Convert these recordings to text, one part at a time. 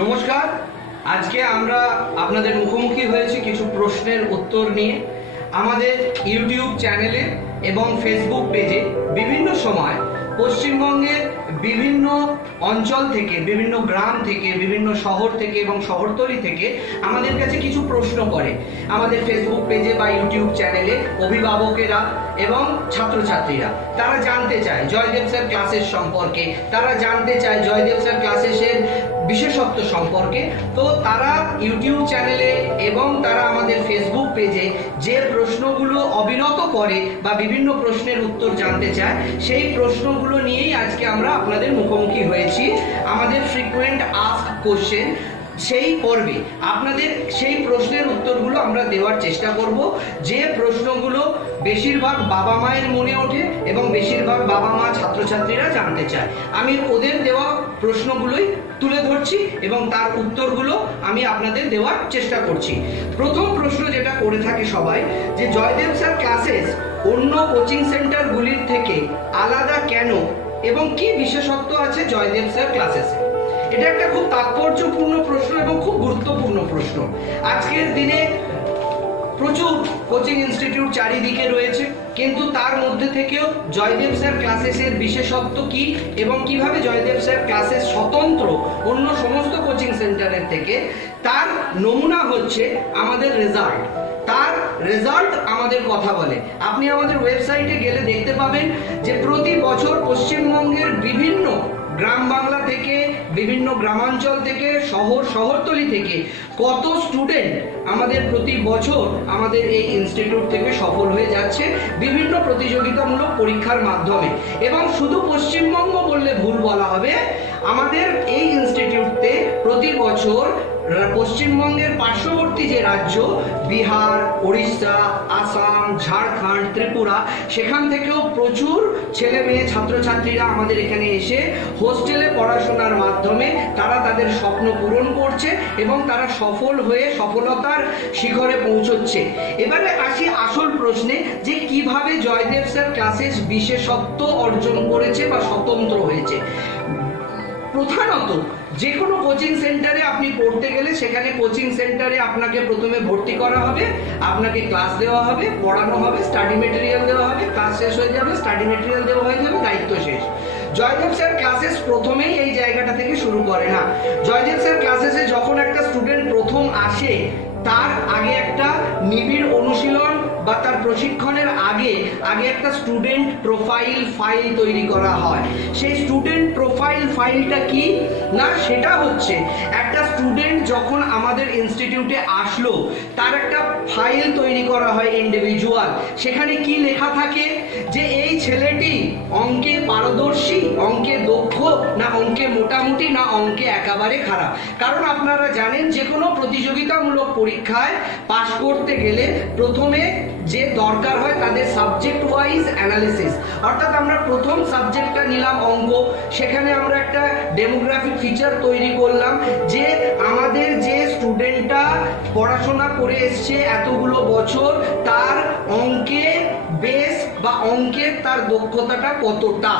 নমস্কার। আজকে আমরা আপনাদের মুখোমুখি হয়েছি কিছু প্রশ্নের উত্তর নিয়ে। আমাদের ইউটিউব চ্যানেলে এবং ফেসবুক পেজে বিভিন্ন সময় পশ্চিমবঙ্গের বিভিন্ন অঞ্চল থেকে, বিভিন্ন গ্রাম থেকে, বিভিন্ন শহর থেকে এবং শহরতলি থেকে আমাদের কাছে কিছু প্রশ্ন করে। আমাদের ফেসবুক পেজে বা ইউটিউব চ্যানেলে অভিভাবকেরা এবং ছাত্রছাত্রীরা তারা জানতে চায় জয়দেব স্যার ক্লাসেস সম্পর্কে, তারা জানতে চায় জয়দেব স্যার ক্লাসেসের বিশেষত্ব সম্পর্কে। তো তারা ইউটিউব চ্যানেলে এবং তারা আমাদের ফেসবুক পেজে যে প্রশ্নগুলো অবিরত করে বা বিভিন্ন প্রশ্নের উত্তর জানতে চায়, সেই প্রশ্নগুলো নিয়েই আজকে আমরা আপনাদের মুখোমুখি হয়েছি। আমাদের ফ্রিকোয়েন্ট আস্ক কোশ্চেন সেই পর্বে আপনাদের সেই প্রশ্নের উত্তরগুলো আমরা দেওয়ার চেষ্টা করব, যে প্রশ্নগুলো বেশিরভাগ বাবা মায়ের মনে ওঠে এবং বেশিরভাগ বাবা মা ছাত্রছাত্রীরা জানতে চায়। আমি ওদের দেওয়া প্রশ্নগুলোই তুলে ধরছি এবং তার উত্তরগুলো আমি আপনাদের দেওয়ার চেষ্টা করছি। প্রথম প্রশ্ন যেটা করে থাকে সবাই, যে জয়দেব স্যার ক্লাসেস অন্য কোচিং সেন্টারগুলির থেকে আলাদা কেন এবং কি বিশেষত্ব আছে জয়দেব স্যার ক্লাসেসে। এটা একটা খুব তাৎপর্যপূর্ণ প্রশ্ন এবং খুব গুরুত্বপূর্ণ প্রশ্ন। আজকের দিনে প্রচুর কোচিং ইনস্টিটিউট চারিদিকে রয়েছে, কিন্তু তার মধ্যে থেকেও জয়দেব স্যার ক্লাসেসের বিশেষত্ব কি এবং কিভাবে জয়দেব স্যার ক্লাসেস স্বতন্ত্র অন্য সমস্ত কোচিং সেন্টারের থেকে, তার নমুনা হচ্ছে আমাদের রেজাল্ট। তার রেজাল্ট আমাদের কথা বলে। আপনি আমাদের ওয়েবসাইটে গেলে দেখতে পাবেন যে প্রতি বছর পশ্চিমবঙ্গের বিভিন্ন গ্রাম বাংলা থেকে, বিভিন্ন গ্রামাঞ্চল থেকে, শহরতলি থেকে কত স্টুডেন্ট আমাদের প্রতি বছর আমাদের এই ইনস্টিটিউট থেকে সফল হয়ে যাচ্ছে বিভিন্ন প্রতিযোগিতামূলক পরীক্ষার মাধ্যমে। এবং শুধু পশ্চিমবঙ্গ বললে ভুল বলা হবে, আমাদের এই ইনস্টিটিউটে প্রতি বছর পশ্চিমবঙ্গের পার্শ্ববর্তী যে রাজ্য বিহার, উড়িষ্যা, আসাম, ঝাড়খণ্ড, ত্রিপুরা, সেখান থেকেও প্রচুর ছেলে মেয়ে ছাত্রছাত্রীরা আমাদের এখানে এসে হোস্টেলে পড়াশোনার মাধ্যমে তারা তাদের স্বপ্ন পূরণ করছে এবং তারা সফল হয়ে সফলতার শিখরে পৌঁছচ্ছে। এবারে আসি আসল প্রশ্নে, যে কিভাবে জয়দেব স্যার ক্লাসেস বিশেষত্ব অর্জন করেছে বা স্বতন্ত্র হয়েছে। প্রধানত যে কোনো কোচিং সেন্টারে আপনি পড়তে গেলে সেখানে কোচিং সেন্টারে আপনাকে প্রথমে ভর্তি করা হবে, আপনাকে ক্লাস দেওয়া হবে, পড়ানো হবে, স্টাডি মেটেরিয়াল দেওয়া হবে, ক্লাস শেষ হয়ে যাবে, স্টাডি মেটেরিয়াল দেওয়া হয়ে যাবে, দায়িত্ব শেষ। জয়দেব স্যার ক্লাসেস প্রথমেই এই জায়গাটা থেকে শুরু করে না। জয়দেব স্যার ক্লাসেসে যখন একটা স্টুডেন্ট প্রথম আসে, তার আগে একটা নিবিড় অনুশীলন বা তার প্রশিক্ষণের আগে একটা স্টুডেন্ট প্রোফাইল ফাইল তৈরি করা হয়। সেই স্টুডেন্ট প্রোফাইল ফাইলটা কি না, সেটা হচ্ছে একটা স্টুডেন্ট যখন আমাদের ইনস্টিটিউটে আসলো তার একটা ফাইল তৈরি করা হয় ইন্ডিভিজুয়াল। সেখানে কি লেখা থাকে, যে এই ছেলেটি অঙ্কে পারদর্শী, অঙ্কে দক্ষ, না অঙ্কে মোটামুটি, না অঙ্কে একেবারে খারাপ। কারণ আপনারা জানেন যে কোনো প্রতিযোগিতামূলক পরীক্ষায় পাশ করতে গেলে প্রথমে যে দরকার হয় তাদের সাবজেক্ট ওয়াইজ অ্যানালিসিস। অর্থাৎ আমরা প্রথম সাবজেক্টটা নিলাম অঙ্ক, সেখানে আমরা একটা ডেমোগ্রাফিক ফিচার তৈরি করলাম যে আমাদের যে স্টুডেন্টটা পড়াশোনা করে এসছে এতগুলো বছর, তার অঙ্কে বেস বা অঙ্কের তার দক্ষতাটা কতটা।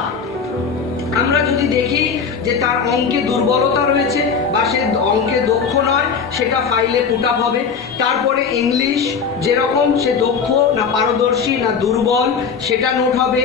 আমরা যদি দেখি যে তার অঙ্কে দুর্বলতা রয়েছে বা সে অঙ্কে দক্ষ নয়, সেটা ফাইলে পুট আপ হবে। তারপরে ইংলিশ যেরকম সে দক্ষ না পারদর্শী না দুর্বল, সেটা নোট হবে।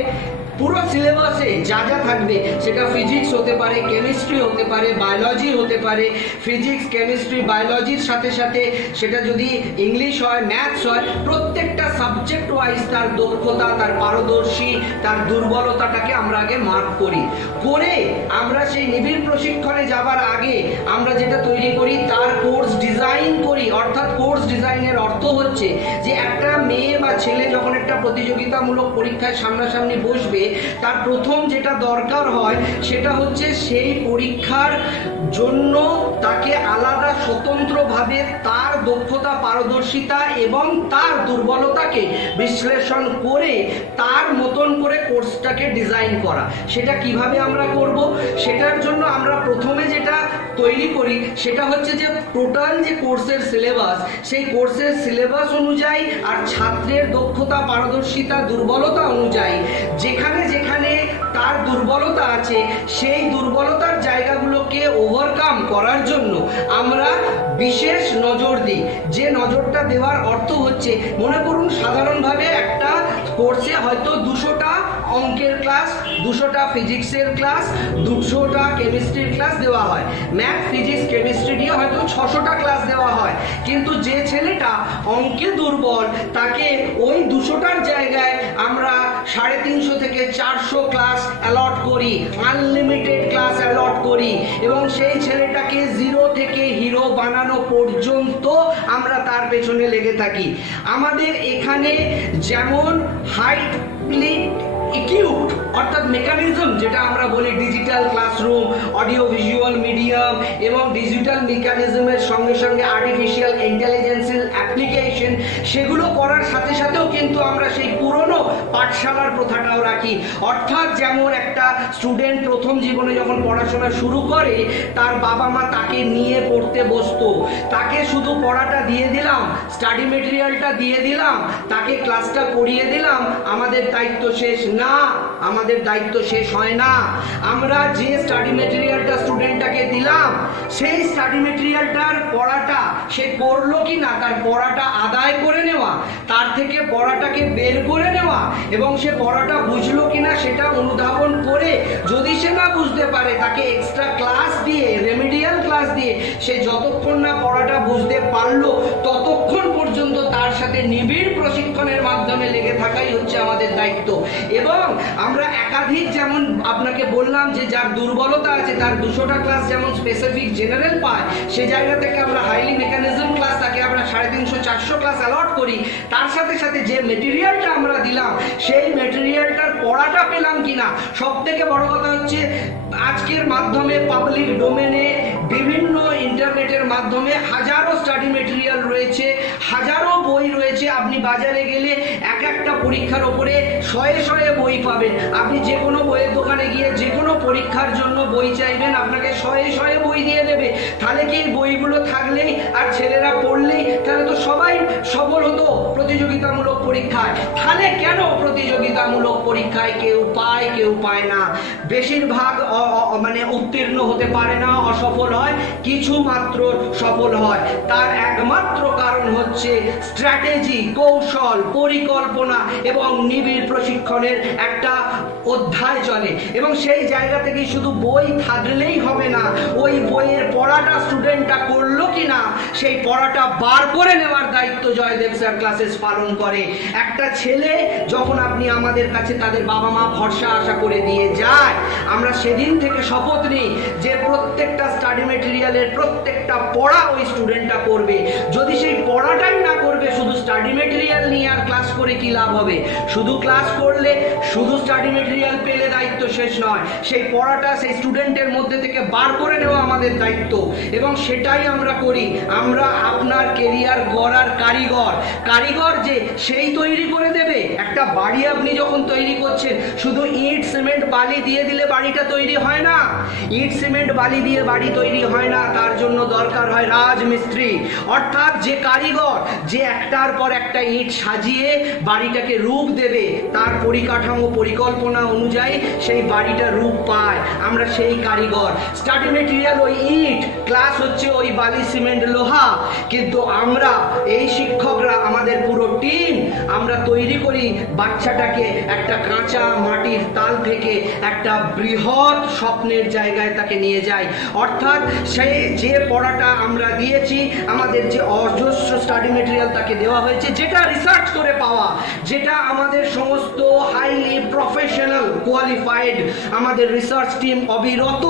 পুরো সিলেবাসে যা যা থাকবে, সেটা ফিজিক্স হতে পারে, কেমিস্ট্রি হতে পারে, বায়োলজি হতে পারে, ফিজিক্স, কেমিস্ট্রি, বায়োলজির সাথে সাথে সেটা যদি ইংলিশ হয়, ম্যাথস হয়, প্রত্যেকটা সাবজেক্ট ওয়াইজ তার দক্ষতা, তার পারদর্শী, তার দুর্বলতাটাকে আমরা আগে মার্ক করি। করে আমরা সেই নিবিড় প্রশিক্ষণে যাবার আগে আমরা যেটা তৈরি করি, তার কোর্স ডিজাইন করি। অর্থাৎ কোর্স ডিজাইনের অর্থ হচ্ছে যে একটা মেয়ে বা ছেলে যখন একটা প্রতিযোগিতামূলক পরীক্ষায় সামনাসামনি বসবে, তার প্রথম যেটা দরকার হয় সেটা হচ্ছে সেই পরীক্ষার জন্য তাকে আলাদা স্বতন্ত্রভাবে তার দক্ষতা, পারদর্শিতা এবং তার দুর্বলতাকে বিশ্লেষণ করে তার মতন করে কোর্সটাকে ডিজাইন করা। সেটা কিভাবে আমরা করব, সেটার জন্য আমরা প্রথমে যেটা তৈরি করি সেটা হচ্ছে যে টোটাল যে কোর্সের সিলেবাস, সেই কোর্সের সিলেবাস অনুযায়ী আর ছাত্রের দক্ষতা, পারদর্শিতা, দুর্বলতা অনুযায়ী যেখানে যেখানে তার দুর্বলতা আছে সেই দুর্বলতার জায়গাগুলোকে ওভারকাম করার জন্য আমরা বিশেষ নজর দিই। যে নজরটা দেওয়ার অর্থ হচ্ছে, মনে করুন সাধারণভাবে একটা কোর্সে হয়তো 200টা অঙ্কের ক্লাস, 200টা ফিজিক্সের ক্লাস, 200টা কেমিস্ট্রির ক্লাস দেওয়া হয়। ম্যাথ, ফিজিক্স, কেমিস্ট্রি দিয়ে হয়তো 600টা ক্লাস দেওয়া হয়। কিন্তু যে ছেলেটা অঙ্কে দুর্বল তাকে ওই 200টার জায়গায় আমরা 350 থেকে 400 ক্লাস অ্যালট করি, আনলিমিটেড ক্লাস অ্যালট করি, এবং সেই ছেলেটাকে জিরো থেকে হিরো বানানো পর্যন্ত আমরা তার পেছনে লেগে থাকি। আমাদের এখানে যেমন হাইলি ইকুইপড অর্থাৎ মেকানিজম, যেটা আমরা বলি digital classroom, audio visual medium এবং ডিজিটাল মেকানিজমের সঙ্গে সঙ্গে আর্টিফিশিয়াল ইন্টেলিজেন্সের অ্যাপ্লিকেশন, সেগুলো করার সাথে সাথেও কিন্তু আমরা সেই পুরনো পাঠশালার প্রথাটাও রাখি। অর্থাৎ যেমন একটা স্টুডেন্ট প্রথম জীবনে যখন পড়াশোনা শুরু করে তার বাবা মা তাকে নিয়ে পড়তে বসতো, তাকে শুধু পড়াটা দিয়ে দিলাম, স্টাডি মেটেরিয়ালটা দিয়ে দিলাম, তাকে ক্লাসটা করিয়ে দিলাম, আমাদের দায়িত্ব শেষ না। আমাদের দায়িত্ব শেষ হয় না। আমরা যে স্টাডি মেটেরিয়ালটা স্টুডেন্টটাকে দিলাম সেই স্টাডি মেটেরিয়ালটার পড়াটা সে করলো কি না, তার পড়াটা আদায় করে নেওয়া, তার থেকে পড়াটাকে বের করে নেওয়া এবং সে পড়াটা বুঝলো কিনা সেটা অনুধাবন করে, যদি সে না বুঝতে পারে তাকে এক্সট্রা ক্লাস দিয়ে, রেমিডিয়াল ক্লাস দিয়ে সে যতক্ষণ না পড়াটা বুঝতে পারলো ততক্ষণ পর্যন্ত তার সাথে নিবিড় প্রশিক্ষণের মাধ্যমে লেগে থাকাই হচ্ছে আমাদের দায়িত্ব। এবং আমরা একাধিক, যেমন আপনাকে বললাম যে যার দুর্বলতা আছে তার 200টা ক্লাস যেমন স্পেসিফিক জেনারেল পায়, সে জায়গা থেকে আমরা হাইলি মেকানিজম ক্লাস তাকে আমরা 350-400 ক্লাস অ্যালট করি। তার সাথে সাথে যে মেটেরিয়ালটা আমরা দিলাম সেই মেটেরিয়ালটার পড়াটা পেলাম কিনা। সব থেকে বড় কথা হচ্ছে আজকের মাধ্যমে পাবলিক ডোমেনে বিভিন্ন ইন্টারনেটের মাধ্যমে হাজারো স্টাডি মেটেরিয়াল রয়েছে, হাজারো বই রয়েছে। আপনি বাজারে গেলে এক একটা পরীক্ষার ওপরে শয়ে শয়ে বই পাবেন। আপনি যে কোনো বইয়ের দোকানে গিয়ে যে কোনো পরীক্ষার জন্য বই চাইবেন, আপনাকে শয়ে শয়ে বই দিয়ে দেবে। তাহলে কি বইগুলো থাকলেই আর ছেলেরা পড়লেই তাহলে তো সবাই সফল হতো প্রতিযোগিতামূলক পরীক্ষায়? তাহলে কেন প্রতিযোগিতামূলক পরীক্ষায় কেউ পায় কেউ পায় না? বেশিরভাগ মানে উত্তীর্ণ হতে পারে না, অসফল হয়, কিছু মাত্র সফল হয়। তার একমাত্র কারণ হচ্ছে স্ট্র্যাটেজি, কৌশল, পরিকল্পনা এবং নিবিড় প্রশিক্ষণের একটা অধ্যায় চলে। এবং সেই জায়গা থেকে শুধু বই থাকলেই হবে না, ওই বইয়ের পড়াটা স্টুডেন্টটা করলো কিনা সেই পড়াটা বার করে নেওয়ার দায়িত্ব জয়দেব স্যার ক্লাসেস পালন করে। একটা ছেলে যখন আপনি আমাদের কাছে তাদের বাবা মা ভরসা আশা করে দিয়ে যায়, আমরা সেদিন থেকে শপথ নিই যে প্রত্যেকটা স্টাডি মেটেরিয়ালের প্রত্যেকটা পড়া ওই স্টুডেন্টটা করবে। যদি সেই পড়াটাই না করবে, শুধু স্টাডি মেটেরিয়াল নিয়ে আর ক্লাস করে কি লাভ হবে? শুধু ক্লাস করলে, শুধু স্টাডি মেটেরিয়াল পেলে দায়িত্ব শেষ নয়। সেই পড়াটা সেই স্টুডেন্টের মধ্যে থেকে বার করে নেওয়া আমাদের দায়িত্ব, এবং সেটাই আমরা করি। আমরা আপনার কেরিয়ার গড়ার কারিগর। কারিগর যে সেই তৈরি করে দেবে। একটা বাড়ি আপনি যখন তৈরি করছেন, শুধু ইট সিমেন্ট বালি দিয়ে দিলে বাড়িটা তৈরি হয় না। ইট সিমেন্ট বালি দিয়ে বাড়ি তৈরি হয় না, তার জন্য দরকার হয় রাজমিস্ত্রি, অর্থাৎ যে কারিগর, যে একটার পর একটা ইট সাজিয়ে বাড়িটাকে রূপ দেবে, তার পরিকাঠামো পরিকল্পনা অনুযায়ী সেই বাড়িটা রূপ পায়। আমরা সেই কারিগর। স্টাডি মেটেরিয়াল ওই ইট, ক্লাস হচ্ছে ওই বালি সিমেন্ট লোহা। কিন্তু আমরা এই শিক্ষকরা, আমাদের পুরো টিম, আমরা তৈরি করি বাচ্চাটাকে একটা কাঁচা মাটির তাল থেকে একটা বৃহৎ স্বপ্নের জায়গায় তাকে নিয়ে যাই। অর্থাৎ সেই যে পড়াটা আমরা দিয়েছি, আমাদের যে অজস্র স্টাডি মেটেরিয়াল তাকে দেওয়া হয়েছে, যেটা রিসার্চ করে পাওয়া, যেটা আমাদের সমস্ত হাইলি প্রফেশনাল কোয়ালিফাইড আমাদের রিসার্চ টিম অবিরত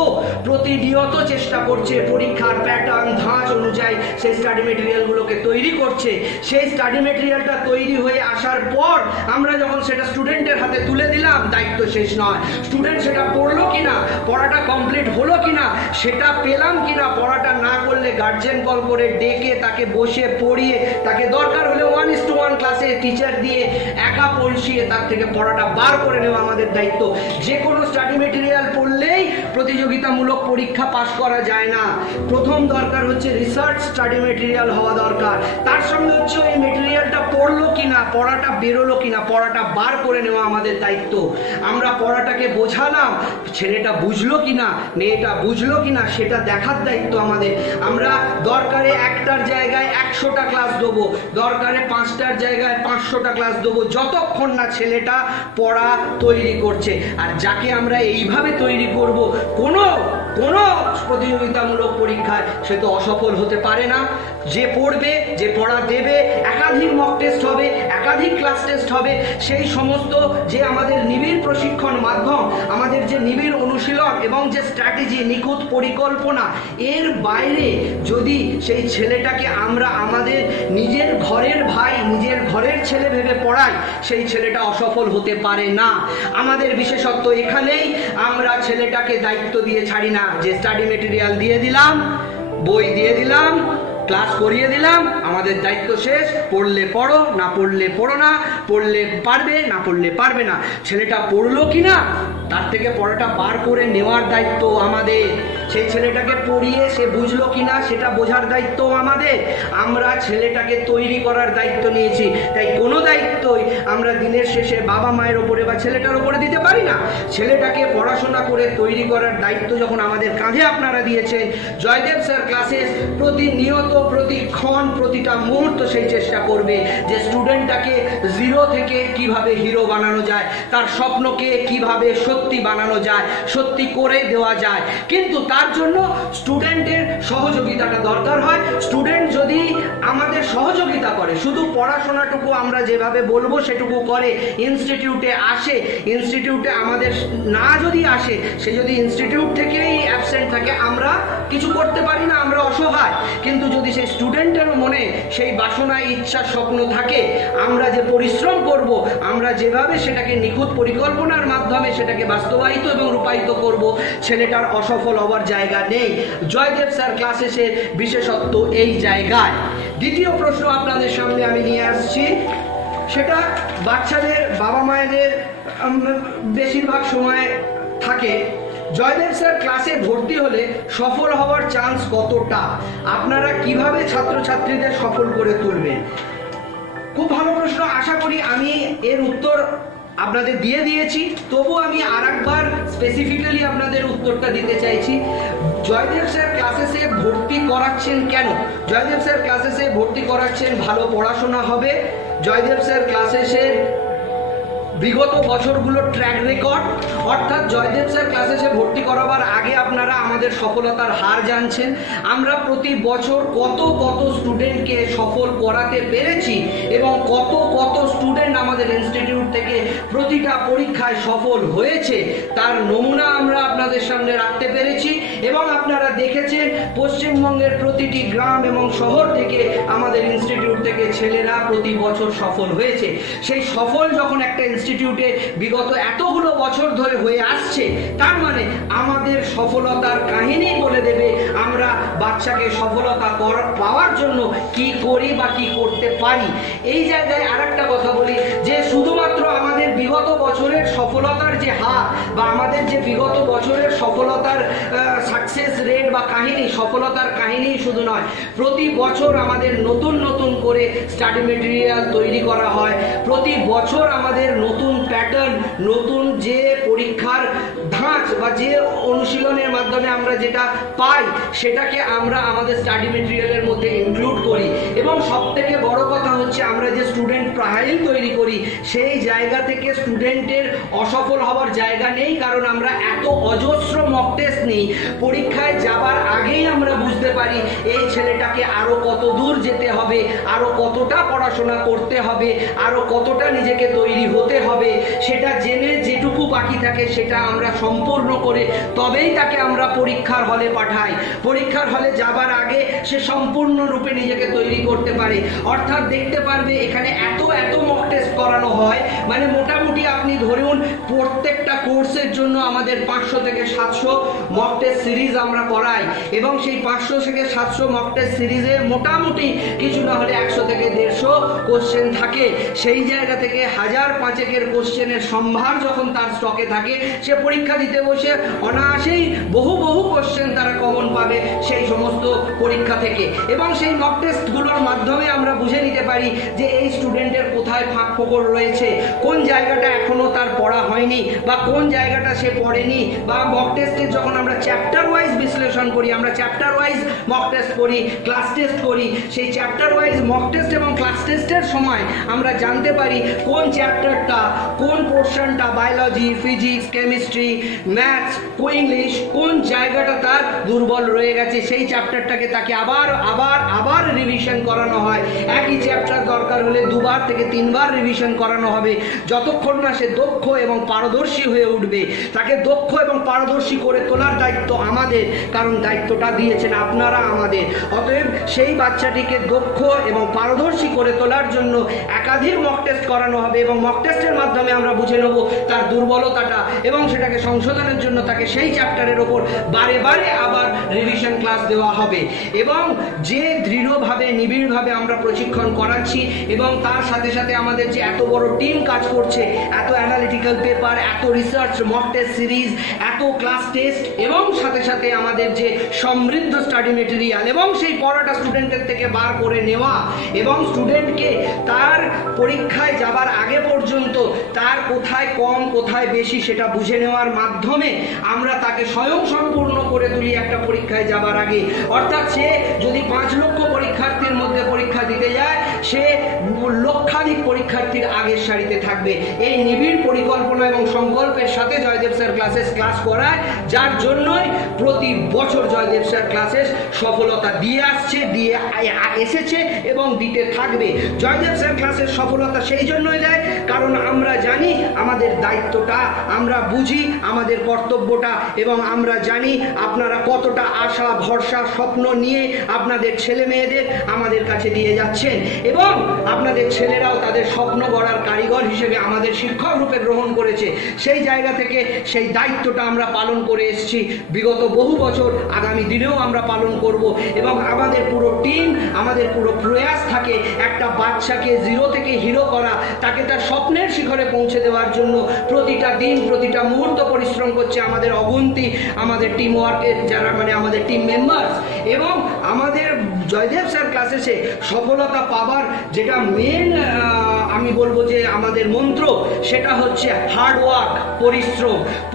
প্রতিনিয়ত চেষ্টা করছে পরীক্ষার প্যাটার্ন ধাঁচ অনুযায়ী সেই স্টাডি মেটেরিয়ালগুলোকে তৈরি করছে। সেই স্টাডি মেটেরিয়ালটা তৈরি হয়ে আসার পর আমরা যখন সেটা স্টুডেন্টের হাতে তুলে দিলাম, দায়িত্ব শেষ নয়। স্টুডেন্ট সেটা পড়লো কিনা, পড়াটা কমপ্লিট হলো কিনা, সেটা পেলাম কিনা, পড়াটা না করলে গার্জেন কল করে ডেকে তাকে বসে পড়িয়ে, তাকে দরকার হলে 1:1 ক্লাসে টিচার দিয়ে একা পড়িয়ে তার থেকে পড়াটা বার করে নেওয়া আমাদের দায়িত্ব। যে কোনো স্টাডি মেটেরিয়াল পড়লেই প্রতিযোগিতামূলক পরীক্ষা পাশ করা যায় না। প্রথম দরকার হচ্ছে রিসার্চ স্টাডি মেটেরিয়াল হওয়া দরকার, তার সঙ্গে হচ্ছে ওই মেটেরিয়ালটা পড়লো কিনা, পড়াটা বেরোলো কিনা, পড়াটা বার করে নেওয়া আমাদের দায়িত্ব। আমরা পড়াটাকে বোঝালাম, ছেলেটা বুঝলো কিনা, মেয়েটা বুঝলো কিনা, সেটা দেখার দায়িত্ব আমাদের। আমরা দরকারে একটার জায়গায় 100টা ক্লাস দেবো, দরকারে 5টার জায়গায় 500টা ক্লাস দেবো, যতক্ষণ না ছেলেটা পড়া তৈরি করছে। আর যাকে আমরা এইভাবে তৈরি করব কোনো প্রতিযোগিতামূলক পরীক্ষায় সে তো অসফল হতে পারে না। যে পড়বে, যে পড়া দেবে, একাধিক মক টেস্ট হবে, একাধিক ক্লাস টেস্ট হবে, সেই সমস্ত যে আমাদের নিবিড় প্রশিক্ষণ মাধ্যম, আমাদের যে নিবিড় অনুশীলন এবং যে স্ট্র্যাটেজি, নিখুঁত পরিকল্পনা, এর বাইরে যদি সেই ছেলেটাকে আমরা আমাদের নিজের ঘরের ভাই, নিজের ঘরের ছেলে ভেবে পড়াই, সেই ছেলেটা অসফল হতে পারে না। আমাদের বিশেষত্ব এখানেই, আমরা ছেলেটাকে দায়িত্ব দিয়ে ছাড়ি না যে স্টাডি মেটেরিয়াল দিয়ে দিলাম, বই দিয়ে দিলাম, ক্লাস করিয়ে দিলাম, আমাদের দায়িত্ব শেষ, পড়লে পড়ো, না পড়লে পড়ো না, পড়লে পারবে, না পড়লে পারবে না। ছেলেটা পড়লো কিনা তার থেকে পড়াটা বার করে নেওয়ার দায়িত্ব আমাদের। সেই ছেলেটাকে পড়িয়ে সে বুঝলো কিনা সেটা বোঝার দায়িত্ব আমাদের। আমরা ছেলেটাকে তৈরি করার দায়িত্ব নিয়েছি, তাই কোনো দায়িত্বই আমরা দিনের শেষে বাবা মায়ের ওপরে বা ছেলেটার ওপরে দিতে পারি না। ছেলেটাকে পড়াশোনা করে তৈরি করার দায়িত্ব যখন আমাদের কাঁধে আপনারা দিয়েছেন, জয়দেব স্যার ক্লাসেস প্রতিনিয়ত, প্রতিক্ষণ, প্রতিটা মুহূর্ত সেই চেষ্টা করবে যে স্টুডেন্টটাকে জিরো থেকে কিভাবে হিরো বানানো যায়, তার স্বপ্নকে কিভাবে সত্যি বানানো যায়, সত্যি করে দেওয়া যায়। কিন্তু তার জন্য স্টুডেন্টের সহযোগিতাটা দরকার হয়। স্টুডেন্ট যদি আমাদের সহযোগিতা করে, শুধু পড়াশোনাটুকু আমরা যেভাবে বলবো সেটুকু করে, ইনস্টিটিউটে আসে, ইনস্টিটিউটে আমাদের না যদি আসে, সে যদি ইনস্টিটিউট থেকেই অ্যাবসেন্ট থাকে, আমরা কিছু করতে পারি না, আমরা অসহায়। কিন্তু যদি সেই স্টুডেন্টের মনে সেই বাসনা, ইচ্ছা, স্বপ্ন থাকে, আমরা যে পরিশ্রম করব, আমরা যেভাবে সেটাকে নিখুঁত পরিকল্পনার মাধ্যমে সেটাকে বাস্তবায়িত এবং রূপায়িত করব, ছেলেটার অসফল হওয়ার জায়গা নেই। জয়দেব স্যার ক্লাসেসের বিশেষত্ব এই জায়গায়। দ্বিতীয় প্রশ্ন আপনাদের সামনে আমি নিয়ে আসছি, সেটা বাচ্চাদের বাবা মায়েদের বেশিরভাগ সময় থাকে, জয়দেব স্যার ক্লাসে ভর্তি হলে সফল হওয়ার চান্স কতটা, আপনারা কিভাবে ছাত্রছাত্রীদের সফল করে তুলবেন? খুব ভালো প্রশ্ন। আশা করি আমি এর উত্তর আপনাদের দিয়ে দিয়েছি, তবু আমি আরেকবার স্পেসিফিক্যালি আপনাদের উত্তরটা দিতে চাইছি। জয়দেব স্যার ক্লাসেসে ভর্তি করাচ্ছেন কেন? জয়দেব স্যার ক্লাসেসে ভর্তি করাচ্ছেন ভালো পড়াশোনা হবে, জয়দেব স্যার ক্লাসেসের বিগত বছরগুলোর ট্র্যাক রেকর্ড, অর্থাৎ জয়দেব স্যার ক্লাসেসে ভর্তি করাবার আগে আপনারা আমাদের সফলতার হার জানছেন। আমরা প্রতি বছর কত স্টুডেন্টকে সফল করাতে পেরেছি এবং কত স্টুডেন্ট আমাদের ইনস্টিটিউট থেকে প্রতিটা পরীক্ষায় সফল হয়েছে, তার নমুনা আমরা আপনাদের সামনে রাখতে পেরেছি। এবং আপনারা দেখেছেন পশ্চিমবঙ্গের প্রতিটি গ্রাম এবং শহর থেকে আমাদের ইনস্টিটিউট থেকে ছেলেরা প্রতি বছর সফল হয়েছে। সেই সফল যখন একটা ইনস্টিটিউটে বিগত এতগুলো বছর ধরে হয়ে আসছে, তার মানে আমাদের সফলতার কাহিনী বলে দেবে আমরা বাচ্চাকে সফলতা পাওয়ার জন্য কি করি বা কি করতে পারি। এই জায়গায় আরেকটা কথা বলি যে শুধুমাত্র আমাদের বিগত বছরের সফলতার যে হার বা আমাদের যে বিগত বছরের সফলতার সাকসেস রেট বা কাহিনী, সফলতার কাহিনী শুধু নয়, প্রতি বছর আমাদের নতুন করে স্টাডি মেটেরিয়াল তৈরি করা হয়, প্রতি বছর আমাদের নতুন প্যাটার্ন, নতুন যে পরীক্ষার ধাঁচ বা যে অনুশীলনের মাধ্যমে আমরা যেটা পাই সেটাকে আমরা আমাদের স্টাডি মেটেরিয়ালের মধ্যে ইনক্লুড করি। এবং সব থেকে বড় কথা হচ্ছে আমরা যে স্টুডেন্ট প্রোফাইল তৈরি করি, সেই জায়গা থেকে স্টুডেন্টের অসফল হওয়ার জায়গা নেই, কারণ আমরা এত অজস্র মক টেস্ট নিই। পরীক্ষায় যাবার আগেই আমরা বুঝতে পারি এই ছেলেটাকে আরো কত দূর যেতে হবে, আরো কতটা পড়াশোনা করতে হবে, আরো কতটা নিজেকে তৈরি হতে হবে, সেটা জেনে যেটুকু বাকি থাকে সেটা আমরা সম্পূর্ণ করে তবেই তাকে আমরা পরীক্ষার হলে পাঠাই। পরীক্ষার হলে যাবার আগে সে সম্পূর্ণরূপে নিজেকে তৈরি করতে পারে। অর্থাৎ দেখতে পারবে এখানে এত মক টেস্ট করানো হয়, মানে মোটামুটি আপনি ধরুন প্রত্যেকটা কোর্সের জন্য আমাদের 500 থেকে 700 মক টেস্ট সিরিজ আমরা করাই এবং সেই 500 থেকে 700 মক টেস্ট সিরিজে মোটামুটি কিছু না হলে 100 থেকে 150 কোশ্চেন থাকে। সেই জায়গা থেকে 1000-5 কোশ্চেনের সম্ভার যখন তার স্টকে থাকে, সে পরীক্ষা দিতে বসে অনায়াসেই বহু কোশ্চেন তারা কমন পাবে সেই সমস্ত পরীক্ষা থেকে, এবং সেই মক টেস্টগুলোর মাধ্যমে আমরা বুঝে নিতে পারি যে এই স্টুডেন্টের কোথায় ফাঁক ফোকর রয়েছে, কোন জায়গাটা এখনো তার পড়া হয়নি বা কোন জায়গাটা সে পড়েনি। বা মক টেস্টে যখন আমরা চ্যাপ্টার ওয়াইজ বিশ্লেষণ করি, আমরা চ্যাপ্টার ওয়াইজ মক টেস্ট করি, ক্লাস টেস্ট করি, সেই চ্যাপ্টার ওয়াইজ মক টেস্ট এবং ক্লাস টেস্টের সময় আমরা জানতে পারি কোন চ্যাপ্টারটা, কোন পোর্শনটা, biology, physics, chemistry, maths, English, কোন জায়গাটা তার দুর্বল রয়ে গেছে, সেই চ্যাপ্টারটাকে তাকে আবার রিভিশন করানো হয়। একই চ্যাপ্টার দরকার হলে 2বার থেকে 3বার রিভিশন করানো হবে, যতক্ষণ না সে দক্ষ এবং পারদর্শী হয়ে উঠবে। তাকে দক্ষ এবং পারদর্শী করে তোলার দায়িত্ব আমাদের, কারণ দায়িত্বটা দিয়েছেন আপনারা আমাদের। অতএব সেই বাচ্চাটিকে দক্ষ এবং পারদর্শী করে তোলার জন্য একাধিক মক টেস্ট করানো হবে, এবং মক টেস্টের মাধ্যমে আমরা বুঝে নেব তার দুর্বলতাটা, এবং সেটাকে সংশোধনের জন্য তাকে সেই চ্যাপ্টারের ওপর বারে আবার রিভিশন ক্লাস দেওয়া হবে। এবং যে দৃঢ়ভাবে নিবিড়ভাবে আমরা প্রশিক্ষণ করাচ্ছি, এবং তার সাথে সাথে আমাদের যে এত বড় টিম কাজ করছে, এত অ্যানালিটিক্যাল পেপার, এত রিসার্চ, মক টেস্ট সিরিজ, এত ক্লাস টেস্ট, এবং সাথে সাথে আমাদের যে সমৃদ্ধ স্টাডি মেটেরিয়াল, এবং সেই পড়াটা স্টুডেন্টের থেকে বার করে নেওয়া, এবং স্টুডেন্টকে তার পরীক্ষায় যাবার আগে পর্যন্ত তার কোথায় কম কোথায় বেশি সেটা বুঝে নেওয়ার মাধ্যমে আমরা তাকে স্বয়ংসম্পূর্ণ করে তুলি একটা পরীক্ষায় যাবার আগে। অর্থাৎ সে যদি 5 লক্ষ পরীক্ষার্থীর মধ্যে পরীক্ষা দিতে যায়, সে লক্ষাধিক পরীক্ষার্থীর আগের সারিতে থাকবে। এই নিবিড় পরিকল্পনা এবং সংকল্পের সাথে জয়দেব স্যার ক্লাস করায়, যার জন্যই প্রতি বছর জয়দেব স্যার ক্লাসেস সফলতা দিয়ে এসেছে এবং দিতে থাকবে। জয়দেব স্যার ক্লাসের সফলতা সেই জন্যই দেয় কারণ আমরা জানি আমাদের দায়িত্বটা, আমরা বুঝি আমাদের কর্তব্যটা, এবং আমরা জানি আপনারা কতটা আশা ভরসা স্বপ্ন নিয়ে আপনাদের ছেলে মেয়েদের আমাদের কাছে দিয়ে যাচ্ছেন, এবং আপনাদের ছেলেরাও তাদের স্বপ্ন গড়ার কারিগর হিসেবে আমাদের শিক্ষক রূপে গ্রহণ করেছে। সেই জায়গা থেকে সেই দায়িত্বটা আমরা পালন করে এসেছি বিগত বহু বছর, আগামী দিনেও আমরা পালন করব। এবং আমাদের পুরো টিম, আমাদের পুরো প্রয়াস থাকে একটা বাচ্চাকে জিরো থেকে হিরো করা, তাকে তার স্বপ্নের শিখরে পৌঁছে দেওয়ার জন্য প্রতিটা দিন প্রতিটা মুহূর্ত পরিশ্রম করছে আমাদের অগুন্তি, আমাদের টিম ওয়ার্কের যারা আমাদের টিম মেম্বার্স। এবং আমাদের জয়দেব স্যার ক্লাসেসে সফলতা পাবার যেটা মেন আমি বলবো যে আমাদের মন্ত্র, সেটা হচ্ছে হার্ড ওয়ার্ক,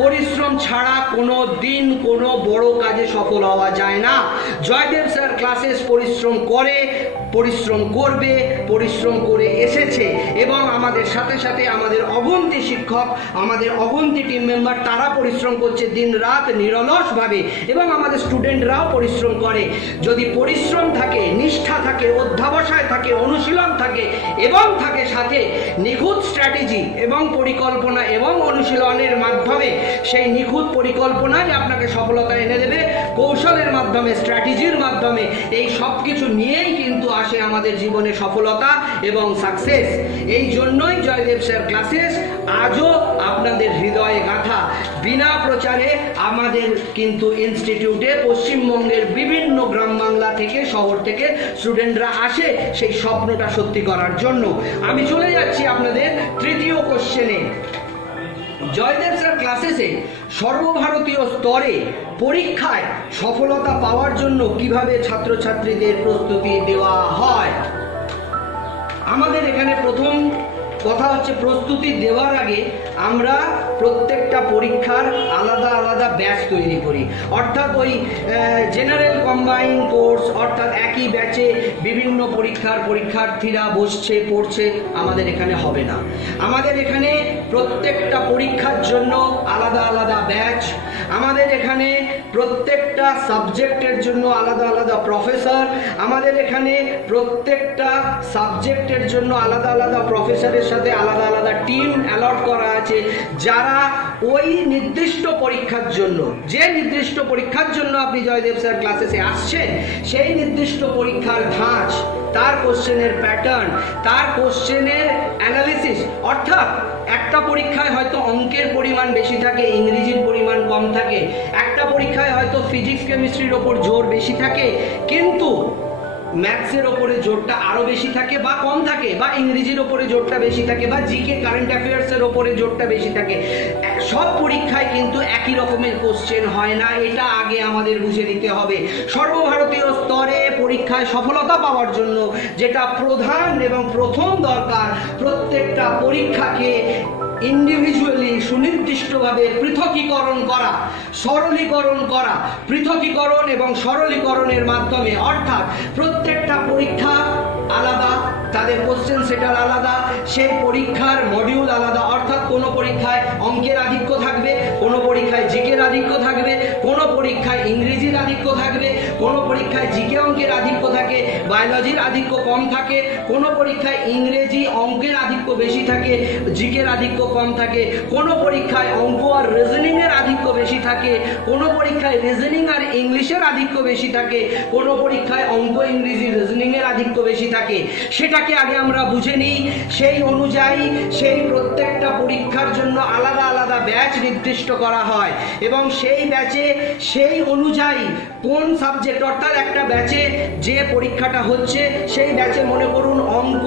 পরিশ্রম ছাড়া কোনো দিন কোনো বড় কাজে সফল হওয়া যায় না। জয়দেব স্যার ক্লাসেস পরিশ্রম করবে, পরিশ্রম করে এসেছে, এবং আমাদের সাথে সাথে আমাদের অগুন্তি শিক্ষক, আমাদের অগুন্তি টিম মেম্বার, তারা পরিশ্রম করছে দিন রাত নিরলসভাবে, এবং আমাদের স্টুডেন্টরাও পরিশ্রম করে। যদি পরিশ্রম থাকে, নিষ্ঠা থাকে, অধ্যাবসায় থাকে, অনুশীলন থাকে, এবং থাকে সাথে নিখুঁত স্ট্র্যাটেজি এবং পরিকল্পনা এবং অনুশীলনের মাধ্যমে, সেই নিখুঁত পরিকল্পনাই আপনাকে সফলতা এনে দেবে। কৌশলের মাধ্যমে, স্ট্র্যাটেজির মাধ্যমে, এই সব কিছু নিয়েই কিন্তু আসে আমাদের জীবনে সফলতা এবং সাকসেস। এই জন্যই জয়দেব স্যার ক্লাসেস আজও আপনাদের হৃদয়ে গাঁথা। বিনা প্রচারে আমাদের কিন্তু ইনস্টিটিউটে পশ্চিমবঙ্গের বিভিন্ন গ্রাম বাংলা থেকে, শহর থেকে স্টুডেন্টরা আসে সেই স্বপ্নটা সত্যি করার জন্য। আমি চলে যাচ্ছি আপনাদের তৃতীয় কোশ্চেনে। জয়দেব স্যার ক্লাসেসে সর্বভারতীয় স্তরে পরীক্ষায় সফলতা পাওয়ার জন্য কিভাবে ছাত্রছাত্রীদের প্রস্তুতি দেওয়া হয়। আমাদের এখানে প্রথম কথা হচ্ছে, প্রস্তুতি দেওয়ার আগে আমরা প্রত্যেকটা পরীক্ষার আলাদা আলাদা ব্যাচ তৈরি করি। অর্থাৎ ওই জেনারেল কম্বাইন্ড কোর্স, অর্থাৎ একই ব্যাচে বিভিন্ন পরীক্ষার্থীরা বসছে পড়ছে, আমাদের এখানে হবে না। আমাদের এখানে প্রত্যেকটা পরীক্ষার জন্য আলাদা আলাদা ব্যাচ, আমাদের এখানে প্রত্যেকটা সাবজেক্টের জন্য আলাদা আলাদা প্রফেসর, আমাদের এখানে প্রত্যেকটা সাবজেক্টের জন্য আলাদা আলাদা প্রফেসরের সাথে আলাদা আলাদা টিম অ্যালট করা আছে, যারা ওই নির্দিষ্ট পরীক্ষার জন্য, যে নির্দিষ্ট পরীক্ষার জন্য আপনি জয়দেব স্যার ক্লাসেসে আসছেন, সেই নির্দিষ্ট পরীক্ষার ধাঁচ, তার কোশ্চেনের প্যাটার্ন, তার কোশ্চেনের অ্যানালিসিস। অর্থাৎ একটা পরীক্ষায় হয়তো অঙ্কের পরিমাণ বেশি থাকে, ইংরেজির পরিমাণ কম থাকে, একটা পরীক্ষায় হয়তো ফিজিক্স কেমিস্ট্রির ওপর জোর বেশি থাকে, কিন্তু ম্যাথসের ওপরে জোরটা আরো বেশি থাকে বা কম থাকে, বা ইংরেজির ওপরে জোরটা বেশি থাকে, বা জিকে কারেন্ট অ্যাফেয়ার্সের ওপরে জোরটা বেশি থাকে। সব পরীক্ষায় কিন্তু একই রকমের কোশ্চেন হয় না, এটা আগে আমাদের বুঝে নিতে হবে। সর্বভারতীয় স্তরে পরীক্ষায় সফলতা পাওয়ার জন্য যেটা প্রধান এবং প্রথম দরকার, প্রত্যেকটা পরীক্ষাকে ইন্ডিভিজুয়ালি সুনির্দিষ্টভাবে পৃথকীকরণ করা, সরলীকরণ করা, পৃথকীকরণ এবং সরলীকরণের মাধ্যমে, অর্থাৎ প্রত্যেকটা পরীক্ষা আলাদা, তাদের কোশ্চেন সেটার আলাদা, সেই পরীক্ষার মডিউল আলাদা, অর্থাৎ কোনো পরীক্ষায় অঙ্কের আধিক্য থাকবে, কোনো পরীক্ষায় জিকের আধিক্য থাকবে, কোনো পরীক্ষায় ইংরেজির আধিক্য থাকবে, কোনো পরীক্ষায় জিকে অঙ্কের আধিক্য থাকে, বায়োলজির আধিক্য কম থাকে, কোনো পরীক্ষায় ইংরেজি অঙ্কের আধিক্য বেশি থাকে, জিকের আধিক্য কম থাকে, কোনো পরীক্ষায় অঙ্ক আর রিজনিং এর আধিক্য বেশি থাকে, কোনো পরীক্ষায় রিজনিং আর ইংলিশের আধিক্য বেশি থাকে, কোনো পরীক্ষায় অঙ্ক ইংরেজি রিজনিং এর আধিক্য বেশি থাকে। সেটাকে আগে আমরা বুঝে নিই, সেই অনুযায়ী সেই প্রত্যেকটা পরীক্ষার জন্য আলাদা আলাদা ব্যাচ নির্দিষ্ট করা হয় এবং সেই ব্যাচে সেই অনুযায়ী কোন সাবজেক্ট, অর্থাৎ একটা ব্যাচে যে পরীক্ষাটা হচ্ছে সেই ব্যাচে মনে করুন অঙ্ক,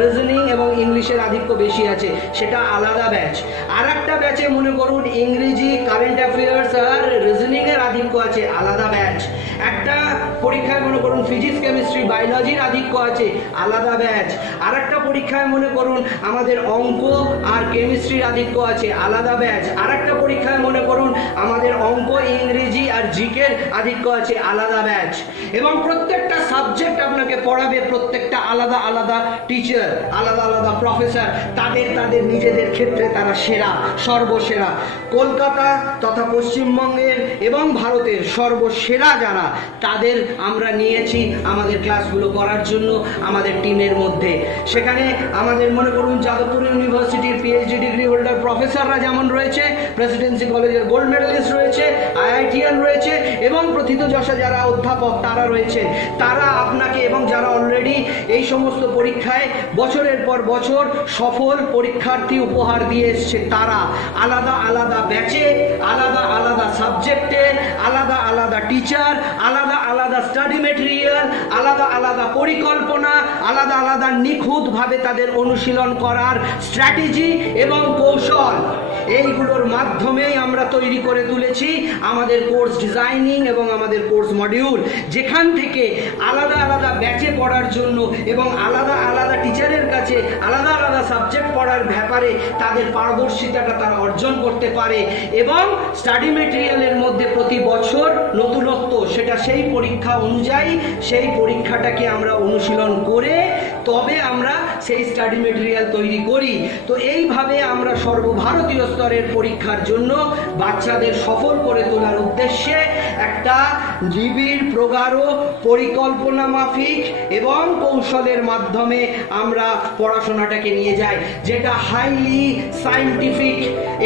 রিজনিং এবং ইংলিশের আধিক্য বেশি আছে, সেটা আলাদা ব্যাচ। আর একটা ব্যাচে মনে করুন ইংরেজি, কারেন্ট অ্যাফেয়ার্স আর রিজনিং এর আধিক্য আছে, আলাদা ব্যাচ। একটা পরীক্ষায় মনে করুন ফিজিক্স, কেমিস্ট্রি, বায়োলজির আধিক্য আছে, আলাদা ব্যাচ। আর একটা পরীক্ষায় মনে করুন আমাদের অঙ্ক আর কেমিস্ট্রির আধিক্য আছে, আলাদা ব্যাচ। আর একটা পরীক্ষায় মনে করুন আমাদের অঙ্ক, ইংরেজি আর জিকের আধিক্য আছে, আলাদা ব্যাচ। এবং প্রত্যেকটা সাবজেক্ট আপনাকে পড়াবে প্রত্যেকটা আলাদা আলাদা টিচার, আলাদা আলাদা প্রফেসর, তাদের তাদের নিজেদের ক্ষেত্রে তারা সেরা, সর্বসেরা। কলকাতা তথা পশ্চিমবঙ্গের এবং ভারতের সর্বসেরা যারা, তাদের আমরা নিয়েছি আমাদের ক্লাসগুলো করার জন্য আমাদের টিমের মধ্যে। সেখানে আমাদের মনে করুন যাদবপুর ইউনিভার্সিটির পিএইচডি ডিগ্রি হোল্ডার প্রফেসররা যেমন রয়েছে, প্রেসিডেন্সি কলেজের গোল্ড মেডেলিস্ট রয়েছে, আইআইটিএন রয়েছে এবং প্রথিতযশা যারা অধ্যাপক তারা রয়েছেন। তারা আপনাকে, এবং যারা অলরেডি এই সমস্ত পরীক্ষায় বছরের পর বছর সফল পরীক্ষার্থী উপহার দিয়ে এসছে, তারা আলাদা আলাদা ব্যাচে, আলাদা আলাদা সাবজেক্টে, আলাদা আলাদা টিচার, আলাদা আলাদা স্টাডি মেটেরিয়াল, আলাদা আলাদা পরিকল্পনা, আলাদা আলাদা নিখুঁতভাবে তাদের অনুশীলন করার স্ট্র্যাটেজি এবং কৌশল, এইগুলোর মাধ্যমেই আমরা তৈরি করে তুলেছি আমাদের কোর্স ডিজাইনিং এবং আমাদের কোর্স মডিউল, যেখান থেকে আলাদা আলাদা ব্যাচে পড়ার জন্য এবং আলাদা আলাদা টিচারের কাছে আলাদা আলাদা সাবজেক্ট পড়ার ব্যাপারে তাদের পারদর্শিতাটা তারা অর্জন করতে পারে। এবং স্টাডি মেটেরিয়ালের মধ্যে প্রতি বছর নতুনত্ব, সেটা সেই পরীক্ষা অনুযায়ী সেই পরীক্ষাটাকে আমরা অনুশীলন করে তবে আমরা সেই স্টাডি মেটেরিয়াল তৈরি করি। তো এইভাবে আমরা সর্বভারতীয় স্তরের পরীক্ষার জন্য বাচ্চাদের সফল করে তোলার উদ্দেশ্যে একটা নিবিড়, প্রগাঢ়, পরিকল্পনা মাফিক এবং কৌশলের মাধ্যমে আমরা পড়াশোনাটাকে নিয়ে যাই, যেটা হাইলি সায়েন্টিফিক।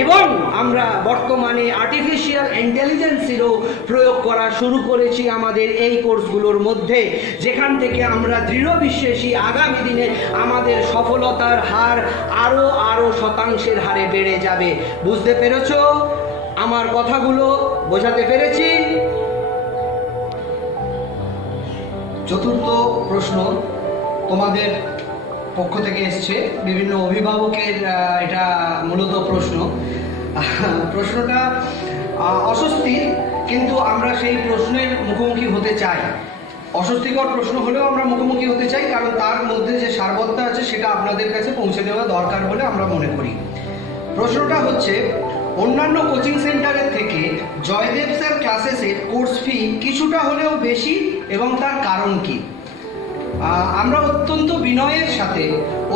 এবং আমরা বর্তমানে আর্টিফিশিয়াল ইন্টেলিজেন্সেরও প্রয়োগ করা শুরু করেছি আমাদের এই কোর্সগুলোর মধ্যে, যেখান থেকে আমরা দৃঢ় বিশ্বাসী আগামী দিনে আমাদের সফলতার হার আরো শতাংশের হারে বেড়ে যাবে। বুঝতে পেরেছো? আমার কথাগুলো বোঝাতে পেরেছি? চতুর্থ প্রশ্ন তোমাদের পক্ষ থেকে এসছে, বিভিন্ন অভিভাবকের এটা মূলত প্রশ্নটা অস্বস্তির, কিন্তু আমরা সেই প্রশ্নের মুখোমুখি হতে চাই। অস্বস্তিকর প্রশ্ন হলেও আমরা মুখোমুখি হতে চাই, কারণ তার মধ্যে যে সারবত্তা আছে সেটা আপনাদের কাছে পৌঁছে দেওয়া দরকার বলে আমরা মনে করি। প্রশ্নটা হচ্ছে, অন্যান্য কোচিং সেন্টারের থেকে জয়দেব স্যার ক্লাসেসের কোর্স ফি কিছুটা হলেও বেশি এবং তার কারণ কি? আমরা অত্যন্ত বিনয়ের সাথে,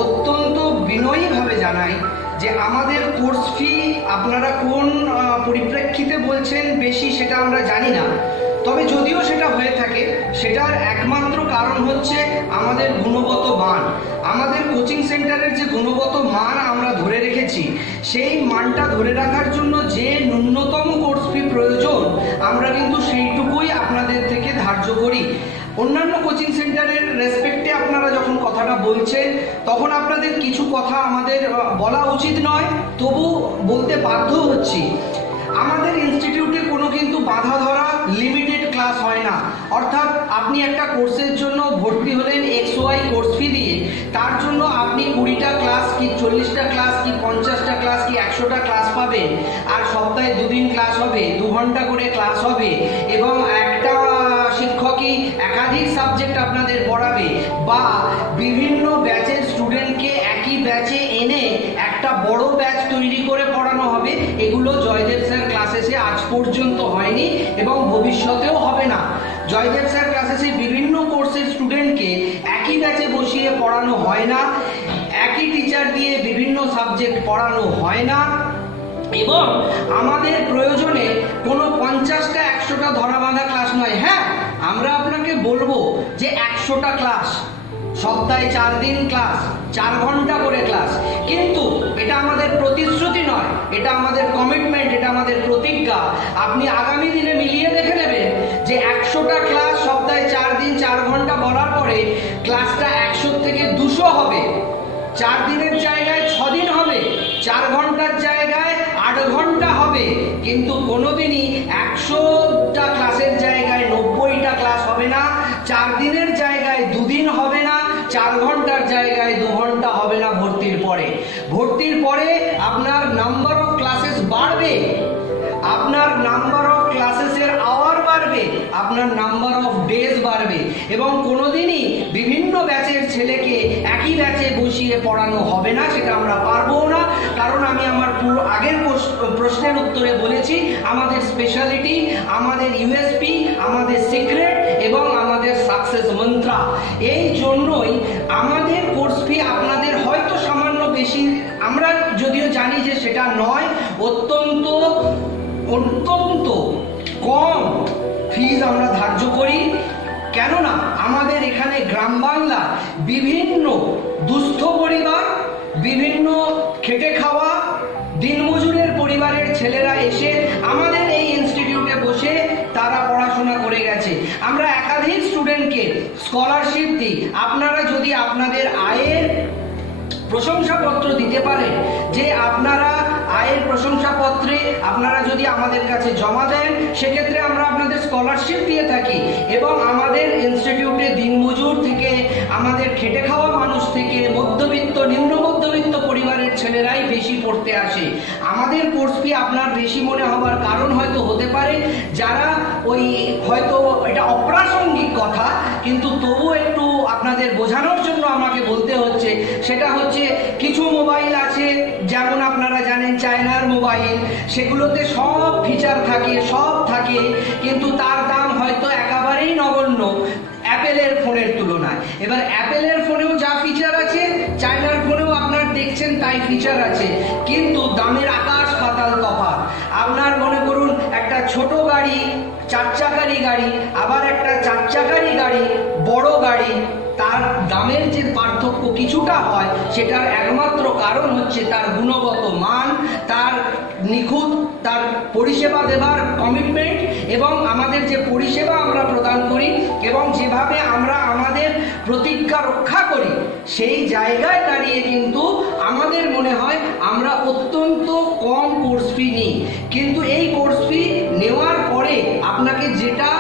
অত্যন্ত বিনয়ীভাবে জানাই যে আমাদের কোর্স ফি আপনারা কোন পরিপ্রেক্ষিতে বলছেন বেশি সেটা আমরা জানি না, তবে যদিও সেটা হয়ে থাকে সেটার একমাত্র কারণ হচ্ছে আমাদের গুণগত মান। আমাদের কোচিং সেন্টারের যে গুণগত মান আমরা ধরে রেখেছি, সেই মানটা ধরে রাখার জন্য যে ন্যূনতম কোর্স ফি প্রয়োজন আমরা কিন্তু সেইটুকুই আপনাদের থেকে ধার্য করি। অন্যান্য কোচিং সেন্টারের রেসপেক্টে আপনারা যখন কথাটা বলছেন তখন আপনাদের কিছু কথা আমাদের বলা উচিত নয়, তবু বলতে বাধ্য হচ্ছি। আমাদের ইনস্টিটিউটে কোনো কিন্তু বাধা ধরা লিমিটেড ক্লাস ক্লাস হয় না। অর্থাৎ আপনি একটা কোর্সের জন্য ভর্তি হলেন XY কোর্স ফি দিয়ে, তার জন্য আপনি 20টা ক্লাস কি 40টা ক্লাস কি 50টা ক্লাস কি 100টা ক্লাস পাবেন, আর সপ্তাহে 2 দিন ক্লাস হবে, 2 ঘন্টা করে ক্লাস হবে, এবং একটা শিক্ষকই একাধিক সাবজেক্ট আপনাদের পড়াবে, বা বিভিন্ন ব্যাচের স্টুডেন্টকে একই ব্যাচে এনে একটা বড় ব্যাচ তৈরি করে পড়ানো হবে। এগুলো জয়দেব স্যার ক্লাসেসে আজ পর্যন্ত হয়নি এবং ভবিষ্যতেও হবে না। জয়দেব স্যার ক্লাসেসে বিভিন্ন কোর্সের স্টুডেন্টকে একই ব্যাচে বসিয়ে পড়ানো হয় না, একই টিচার দিয়ে বিভিন্ন সাবজেক্ট পড়ানো হয় না, এবং আমাদের প্রয়োজনে কোনো 50টা 100টা ধরা বাঁধা ক্লাস নয়। হ্যাঁ, আমরা আপনাকে বলবো যে 100টা ক্লাস, সপ্তাহে 4 দিন ক্লাস, 4 ঘন্টা করে ক্লাস, কিন্তু এটা আমাদের প্রতিশ্রুতি নয়, এটা আমাদের কমিটমেন্ট, এটা আমাদের প্রতিজ্ঞা। আপনি আগামী দিনে মিলিয়ে দেখে নেবেন যে 100টা ক্লাস সপ্তাহে 4 দিন 4 ঘন্টা বলার পরে ক্লাসটা 100 থেকে 200 হবে, 4 দিনের জায়গায় 6 দিন হবে, 4 ঘন্টার জায়গায় 8 ঘন্টা হবে, কিন্তু কোনোদিনই 100টা ক্লাসের জায়গায় 90টা ক্লাস হবে না, 4 দিনের জায়গায় 2 দিন হবে না, 4 ঘন্টার জায়গায় 2 ঘন্টা হবে না। ভর্তির পরে আপনার নাম্বার অফ ক্লাসেস বাড়বে, আপনার নাম্বার অফ ক্লাসেসের আওয়ার বাড়বে, আপনার নাম্বার অফ ডেজ বাড়বে, এবং কোনোদিনই বিভিন্ন ব্যাচের ছেলেকে একই ব্যাচে বসিয়ে পড়ানো হবে না, সেটা আমরা পারবো না। কারণ আমি আমার পুরো আগের প্রশ্নের উত্তরে বলেছি, আমাদের স্পেশালিটি, আমাদের ইউএসপি, আমাদের সিক্রেট এবং আমাদের সাকসেস মন্ত্র। এই জন্যই আমাদের কোর্স ফি আপনাদের হয়তো সামান্য বেশি, আমরা যদিও জানি যে সেটা নয়, অত্যন্ত কম ফিজ আমরা ধার্য করি। কেননা আমাদের এখানে গ্রাম বাংলা বিভিন্ন দুস্থ পরিবার, বিভিন্ন খেটে খাওয়া দিনমজুরের পরিবারের ছেলেরা এসে আমাদের এই ইনস্টিটিউটে বসে তারা পড়াশোনা করে গেছে। আমরা একাধিক স্টুডেন্টকে স্কলারশিপ দিই। আপনারা যদি আপনাদের আয়ের প্রশংসাপত্র দিতে পারেন, যে আপনারা আয়ের প্রশংসাপত্রে আপনারা যদি আমাদের কাছে জমা দেন, সেক্ষেত্রে আমরা আপনাদের স্কলারশিপ দিয়ে থাকি, এবং আমাদের ইনস্টিটিউটে দিনমজুর থেকে, আমাদের খেটে খাওয়া মানুষ থেকে, মধ্যবিত্ত নিম্ন মধ্যবিত্ত পরিবারের ছেলেরাই বেশি পড়তে আসে। আমাদের কোর্স ফি আপনার বেশি মনে হওয়ার কারণ হয়তো হতে পারে, যারা ওই হয়তো এটা অপ্রাসঙ্গিক কথা, কিন্তু তবু একটু আপনাদের বোঝানোর জন্য আমাকে বলতে হচ্ছে, সেটা হচ্ছে কিছু মোবাইল আছে, যেমন আপনারা জানেন চায়নার মোবাইল, সেগুলোতে সব ফিচার থাকে, সব থাকে, কিন্তু তার দাম হয়তো একেবারেই নগণ্য অ্যাপেলের ফোনের তুলনায়। এবার অ্যাপেলের ফোনেও যা ফিচার আছে, চায়নার ফোনেও আপনার দেখছেন তাই ফিচার আছে, কিন্তু দামের আকাশ পাতাল তফাৎ। আপনার মনে করুন একটা ছোট গাড়ি, 4 চাকারই গাড়ি, আবার একটা 4 চাকারই গাড়ি, বড় গাড়ি, তার দামের যে পার্থক্য কিছুটা হয়, সেটার একমাত্র কারণ হচ্ছে তার গুণগত মান, তার নিখুঁত, তার পরিষেবা দেবার কমিটমেন্ট, এবং আমাদের যে পরিষেবা আমরা প্রদান করি এবং যেভাবে আমরা আমাদের প্রতিজ্ঞা রক্ষা করি, সেই জায়গায় দাঁড়িয়ে কিন্তু আমাদের মনে হয় আমরা অত্যন্ত কম কোর্স ফি নিই। কিন্তু এই কোর্স ফি নেওয়ার পরে আপনাকে যেটা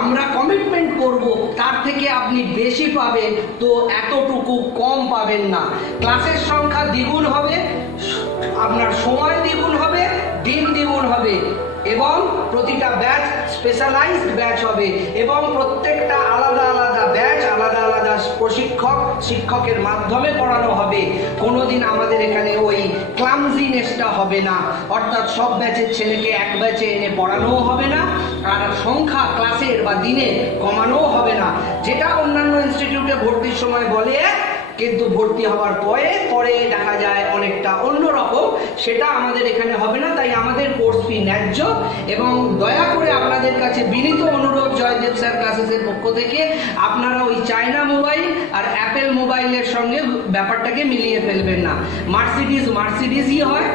আমরা কমিটমেন্ট করব, তার থেকে আপনি বেশি পাবেন, তো এতটুকু কম পাবেন না। ক্লাসের সংখ্যা দ্বিগুণ হবে, আপনার সময় দ্বিগুণ হবে, দিন দ্বিগুণ হবে, এবং প্রতিটা ব্যাচ স্পেশালাইজড ব্যাচ হবে, এবং প্রত্যেকটা আলাদা আলাদা ব্যাচ, আলাদা আলাদা শিক্ষকের মাধ্যমে পড়ানো হবে। কোনোদিন আমাদের এখানে ওই ক্লামজিনেসটা হবে না, অর্থাৎ সব ব্যাচের ছেলেকে এক ব্যাচে এনে পড়ানোও হবে না, আর সংখ্যা ক্লাসের বা দিনে কমানোও হবে না, যেটা অন্যান্য ইনস্টিটিউটে ভর্তির সময় বলে, কিন্তু ভর্তি হওয়ার পরে দেখা যায় অনেকটা অন্যরকম, সেটা আমাদের এখানে হবে না। তাই আমাদের কোর্স ফি ন্যায্য, এবং দয়া করে আপনাদের কাছে বিনীত অনুরোধ জয়দেব স্যার ক্লাসেসের পক্ষ থেকে, আপনারা ওই চায়না মোবাইল আর অ্যাপেল মোবাইলের সঙ্গে ব্যাপারটাকে মিলিয়ে ফেলবেন না। মার্সিডিজই হয়,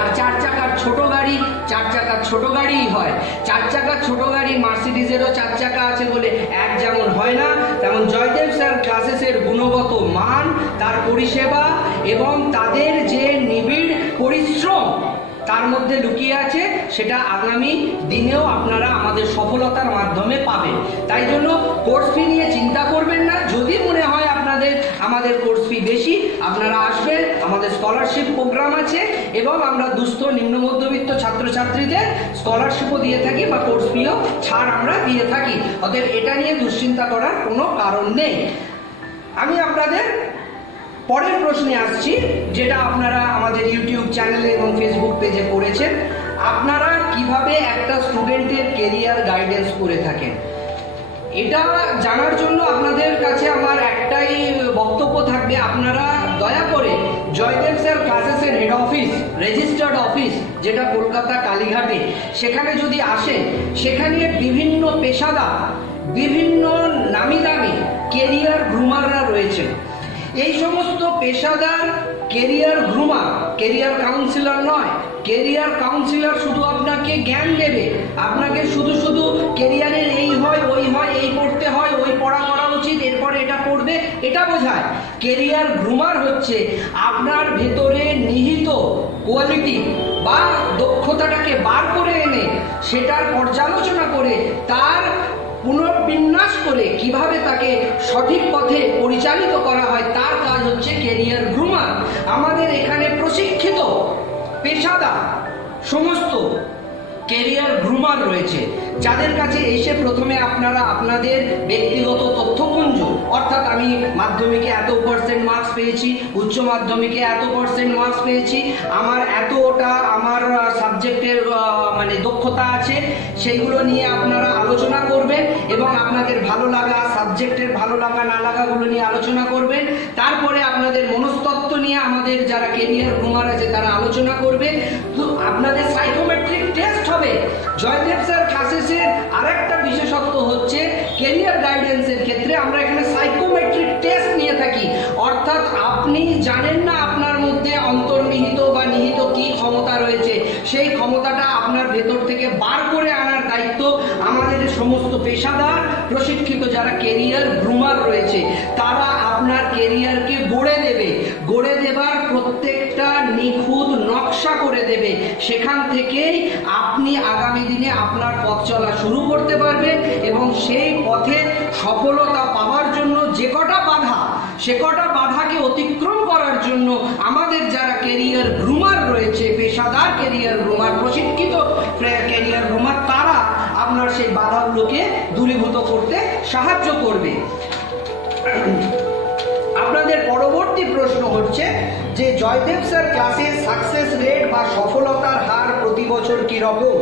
আর 4 চাকার ছোট গাড়ি 4 চাকার ছোট গাড়িই হয়। 4 চাকার ছোট গাড়ি মার্সিডিজেরও 4 চাকা আছে বলে এক যেমন হয় না, তেমন জয়দেব স্যার ক্লাসেসের গুণগত মান, তার পরিষেবা এবং তাদের যে নিবিড় পরিশ্রম, তার মধ্যে লুকিয়ে আছে, সেটা আগামী দিনেও আপনারা আমাদের সফলতার মাধ্যমে পাবেন। তাই জন্য কোর্স ফি নিয়ে চিন্তা করবেন না। যদি মনে হয় আপনাদের আমাদের কোর্স ফি বেশি, আপনারা আসবেন। আমাদের স্কলারশিপ প্রোগ্রাম আছে এবং আমরা দুস্থ নিম্ন মধ্যবিত্ত ছাত্রছাত্রীদের স্কলারশিপও দিয়ে থাকি বা কোর্স ফিও ছাড় আমরা দিয়ে থাকি। অতএব এটা নিয়ে দুশ্চিন্তা করার কোনো কারণ নেই। আমি আপনাদের পরের প্রশ্নে আসছি, যেটা আপনারা আমাদের ইউটিউব চ্যানেলে এবং ফেসবুক পেজে করেছেন। আপনারা কিভাবে একটা স্টুডেন্টের কেরিয়ার গাইডেন্স করে থাকেন, এটা জানার জন্য আপনাদের কাছে আমার একটাই বক্তব্য থাকবে। আপনারা দয়া করে জয়দেব স্যার ক্লাসেসের হেড অফিস, রেজিস্টার্ড অফিস যেটা কলকাতা কালীঘাটে, সেখানে যদি আসেন, সেখানে বিভিন্ন পেশাদার, বিভিন্ন নামি দামি কেরিয়ার গ্রুমাররা রয়েছে। এই সমস্ত পেশাদার কেরিয়ার গ্রুমার, কেরিয়ার কাউন্সিলর নয়। কেরিয়ার কাউন্সিলর শুধু আপনাকে জ্ঞান দেবে, আপনাকে শুধু শুধু কেরিয়ারের এই হয় ওই হয়, এই পড়তে হয় ওই পড়া করা উচিত, এরপরে এটা পড়বে, এটা বোঝায়। কেরিয়ার গ্রুমার হচ্ছে আপনার ভেতরে নিহিত কোয়ালিটি বা দক্ষতাটাকে বার করে এনে সেটার পর্যালোচনা করে তার পুনর্বিন্যাস করে কিভাবে তাকে সঠিক পথে পরিচালিত করা হয়, তার কাজ হচ্ছে কেরিয়ার গ্রুমার। আমাদের এখানে প্রশিক্ষিত পেশাদার সমস্ত কেরিয়ার গ্রুমার রয়েছে, যাদের কাছে এসে প্রথমে আপনারা আপনাদের ব্যক্তিগত তথ্যপুঞ্জ, অর্থাৎ আমি মাধ্যমিকে এত % মার্কস পেয়েছি, উচ্চ মাধ্যমিকে এত % মার্কস পেয়েছি, আমার এতটা আমার সাবজেক্টের মানে দক্ষতা আছে, সেইগুলো নিয়ে আপনারা আলোচনা করবেন এবং আপনাদের ভালো লাগা, সাবজেক্টের ভালো লাগা না লাগাগুলো নিয়ে আলোচনা করবেন। তারপরে আপনাদের মনস্তত্ত্ব নিয়ে আমাদের যারা কেরিয়ার গ্রুমার আছে তারা আলোচনা করবে। তো আপনাদের সাইকোমেট্রিক টেস্ট হবে। জয়দেব স্যার ক্লাসেসের আরেকটা বিশেষত্ব হচ্ছে কেরিয়ার গাইডেন্সের ক্ষেত্রে আমরা এখানে সাইকোমেট্রিক টেস্ট নিয়ে থাকি। অর্থাৎ আপনি জানেন না আপনার মধ্যে অন্তর্নিহিত বা নিহিত কি ক্ষমতা রয়েছে, সেই ক্ষমতাটা আপনার ভেতর থেকে বার করে আনার দায়িত্ব আমাদের সমস্ত পেশাদার প্রশিক্ষিত যারা কেরিয়ার গ্রুমার রয়েছে, তারা আপনার কেরিয়ারকে গড়ে দেবে। গড়ে দেবার প্রত্যেকটা নিখুঁত নকশা করে দেবে। সেখান থেকেই আপনি আগামী দিনে আপনার পথ চলা শুরু করতে পারবেন এবং সেই পথে সফলতা পাওয়ার জন্য যে কটা বাধা, সে কটা বাধাকে অতিক্রম করার জন্য আমাদের যারা কেরিয়ার গ্রুমার রয়েছে, পেশাদার কেরিয়ার গ্রুমার, প্রশিক্ষিত কেরিয়ার গ্রুমার, তারা আপনার সেই বাধাগুলোকে দূরীভূত করতে সাহায্য করবে। আপনাদের পরবর্তী প্রশ্ন হচ্ছে যে জয়দেব স্যার ক্লাসে সাকসেস রেট বা সফলতার হার প্রতি বছর কি রকম?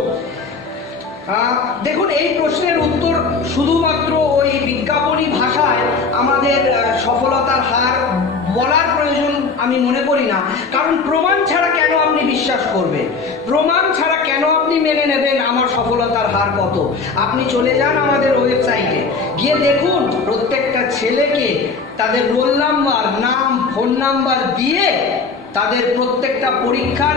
দেখুন, এই প্রশ্নের উত্তর শুধুমাত্র ওই বিজ্ঞাপনী ভাষায় আমাদের সফলতার হার বলার প্রয়োজন আমি মনে করি না। কারণ প্রমাণ ছাড়া কেন আপনি বিশ্বাস করবেন? প্রমাণ ছাড়া কেন আপনি মেনে নেবেন আমার সফলতার হার কত? আপনি চলে যান আমাদের ওয়েবসাইটে, গিয়ে দেখুন প্রত্যেকটা ছেলেকে তাদের রোল নাম্বার, নাম, ফোন নাম্বার দিয়ে তাদের প্রত্যেকটা পরীক্ষার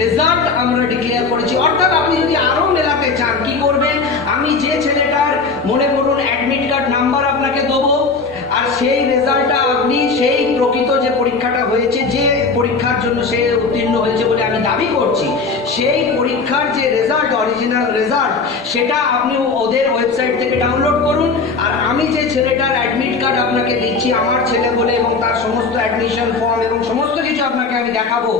রেজাল্ট আমরা ডিক্লেয়ার করেছি। অর্থাৎ আপনি যদি আরো মেলাতে চান, কি করবেন? আমি যে ছেলেটার মনে করুন অ্যাডমিট কার্ড নাম্বার আপনাকে দেবো, আর সেই রেজাল্টটা আপনি সেই প্রকৃত যে পরীক্ষাটা হয়েছে, যে পরীক্ষার জন্য সে উত্তীর্ণ হয়েছে বলে আমি দাবি করছি, সেই পরীক্ষার যে রেজাল্ট, অরিজিনাল রেজাল্ট, সেটা আপনি ওদের ওয়েবসাইট থেকে ডাউনলোড করুন। আর আমি যে ছেলেটার অ্যাডমিট কার্ড আপনাকে দিচ্ছি আমার ছেলে বলে এবং তার সমস্ত অ্যাডমিশন ফর্ম এবং সমস্ত কিছু আপনাকে আমি দেখাবো,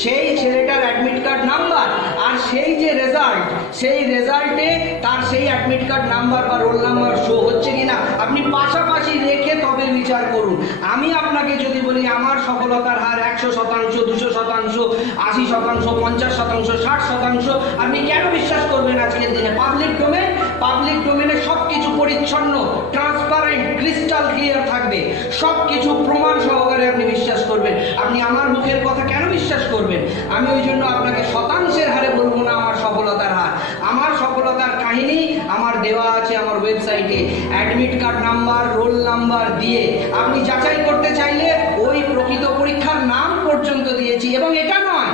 সেই ছেলেটার অ্যাডমিট কার্ড নাম্বার আর সেই যে রেজাল্ট, সেই রেজাল্টে তার সেই অ্যাডমিট কার্ড নাম্বার বা রোল নাম্বার শো হচ্ছে কিনা আপনি পাশাপাশি রেখে তবে বিচার করুন। আমি আপনাকে যদি বলি আমার সফলতার হার 100%, 200%, 80%, 50%, 60%, আপনি কেন বিশ্বাস করবেন? আজকের দিনে পাবলিক ডোমেন, পাবলিক ডোমেনে সবকিছু পরিচ্ছন্ন, ট্রান্সপারেন্ট, ক্রিস্টাল ক্লিয়ার থাকবে, সবকিছু প্রমাণ সহকারে আপনি বিশ্বাস করবেন। আপনি আমার মুখের কথা কেন বিশ্বাস করবেন? আমি ওই জন্য আপনাকে শতাংশের হারে বলবো না আমার সফলতার হার। আমার সফলতার কাহিনী আমার দেওয়া আছে আমার ওয়েবসাইটে, admit card number, roll number দিয়ে আপনি যাচাই করতে চাইলে ওই প্রকৃত পরীক্ষার নাম পর্যন্ত দিয়েছি। এবং এটা নয়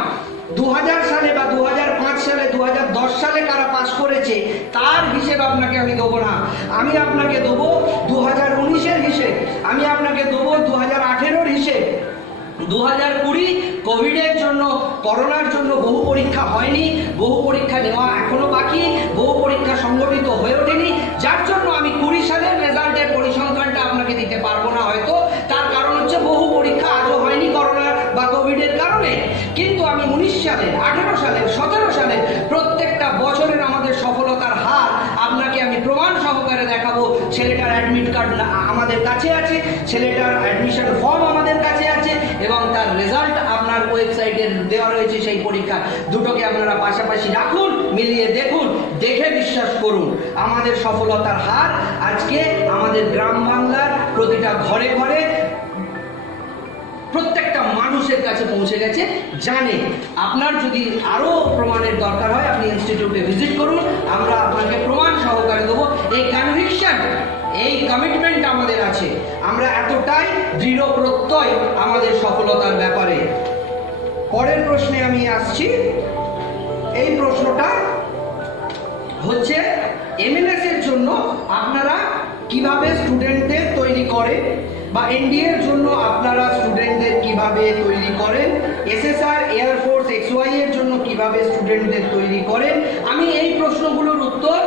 2000 সালে বা 2005 সালে, 2010 সালে কারা পাস করেছে তার হিসেব আপনাকে আমি দেবো না। আমি আপনাকে দেবো 2019-এর হিসেব, আমি আপনাকে দেবো 2018-র হিসেব। 2020 কোভিডের জন্য, করোনার জন্য বহু পরীক্ষা হয়নি, বহু পরীক্ষা নেওয়া এখনো বাকি, বহু পরীক্ষা সংগঠিত হয়ে ওঠেনি, যার জন্য আমি 20 সালের রেজাল্টের পরিসংখ্যানটা আপনাকে দিতে পারবো না হয়তো। তার কারণ হচ্ছে বহু পরীক্ষা আজও হয়নি করোনা বা কোভিডের কারণে। কিন্তু আমি 19 সালের, 18 সালের, 17 সালের প্রত্যেকটা বছরের আমাদের সফলতার হার আপনাকে আমি প্রমাণ সহকারে দেখাবো। ছেলেটার অ্যাডমিট কার্ড আমাদের কাছে আছে, ছেলেটার অ্যাডমিশন ফর্ম আমাদের কাছে আছে, এবং তার রেজাল্ট আপনার ওয়েবসাইটে দেওয়া রয়েছে। সেই পরীক্ষা দুটোকে আপনারা পাশাপাশি রাখুন, মিলিয়ে দেখুন, দেখে বিশ্বাস করুন। আমাদের সফলতার হার আজকে আমাদের গ্রাম বাংলার প্রতিটা ঘরে ঘরে প্রত্যেকটা মানুষের কাছে পৌঁছে গেছে, জানে। আপনার যদি আরো প্রমাণের দরকার হয় আপনি ইনস্টিটিউটে ভিজিট করুন, আমরা আপনাকে প্রমাণ সহকারে দেবো। এই কনভিকশন, এই কমিটমেন্ট আমাদের আছে, আমরা এতটাই দৃঢ় প্রত্যয় আমাদের সফলতার ব্যাপারে। পরের প্রশ্নে আমি আসছি। এই প্রশ্নটা হচ্ছে এমএনএস এর জন্য আপনারা কিভাবে স্টুডেন্টদের তৈরি করেন, বা এনডিএ এর জন্য আপনারা স্টুডেন্টদের কিভাবে তৈরি করেন, এসএসআর, এয়ারফোর্স, এক্সওয়াই এর জন্য কিভাবে স্টুডেন্টদের তৈরি করেন। আমি এই প্রশ্নগুলোর উত্তর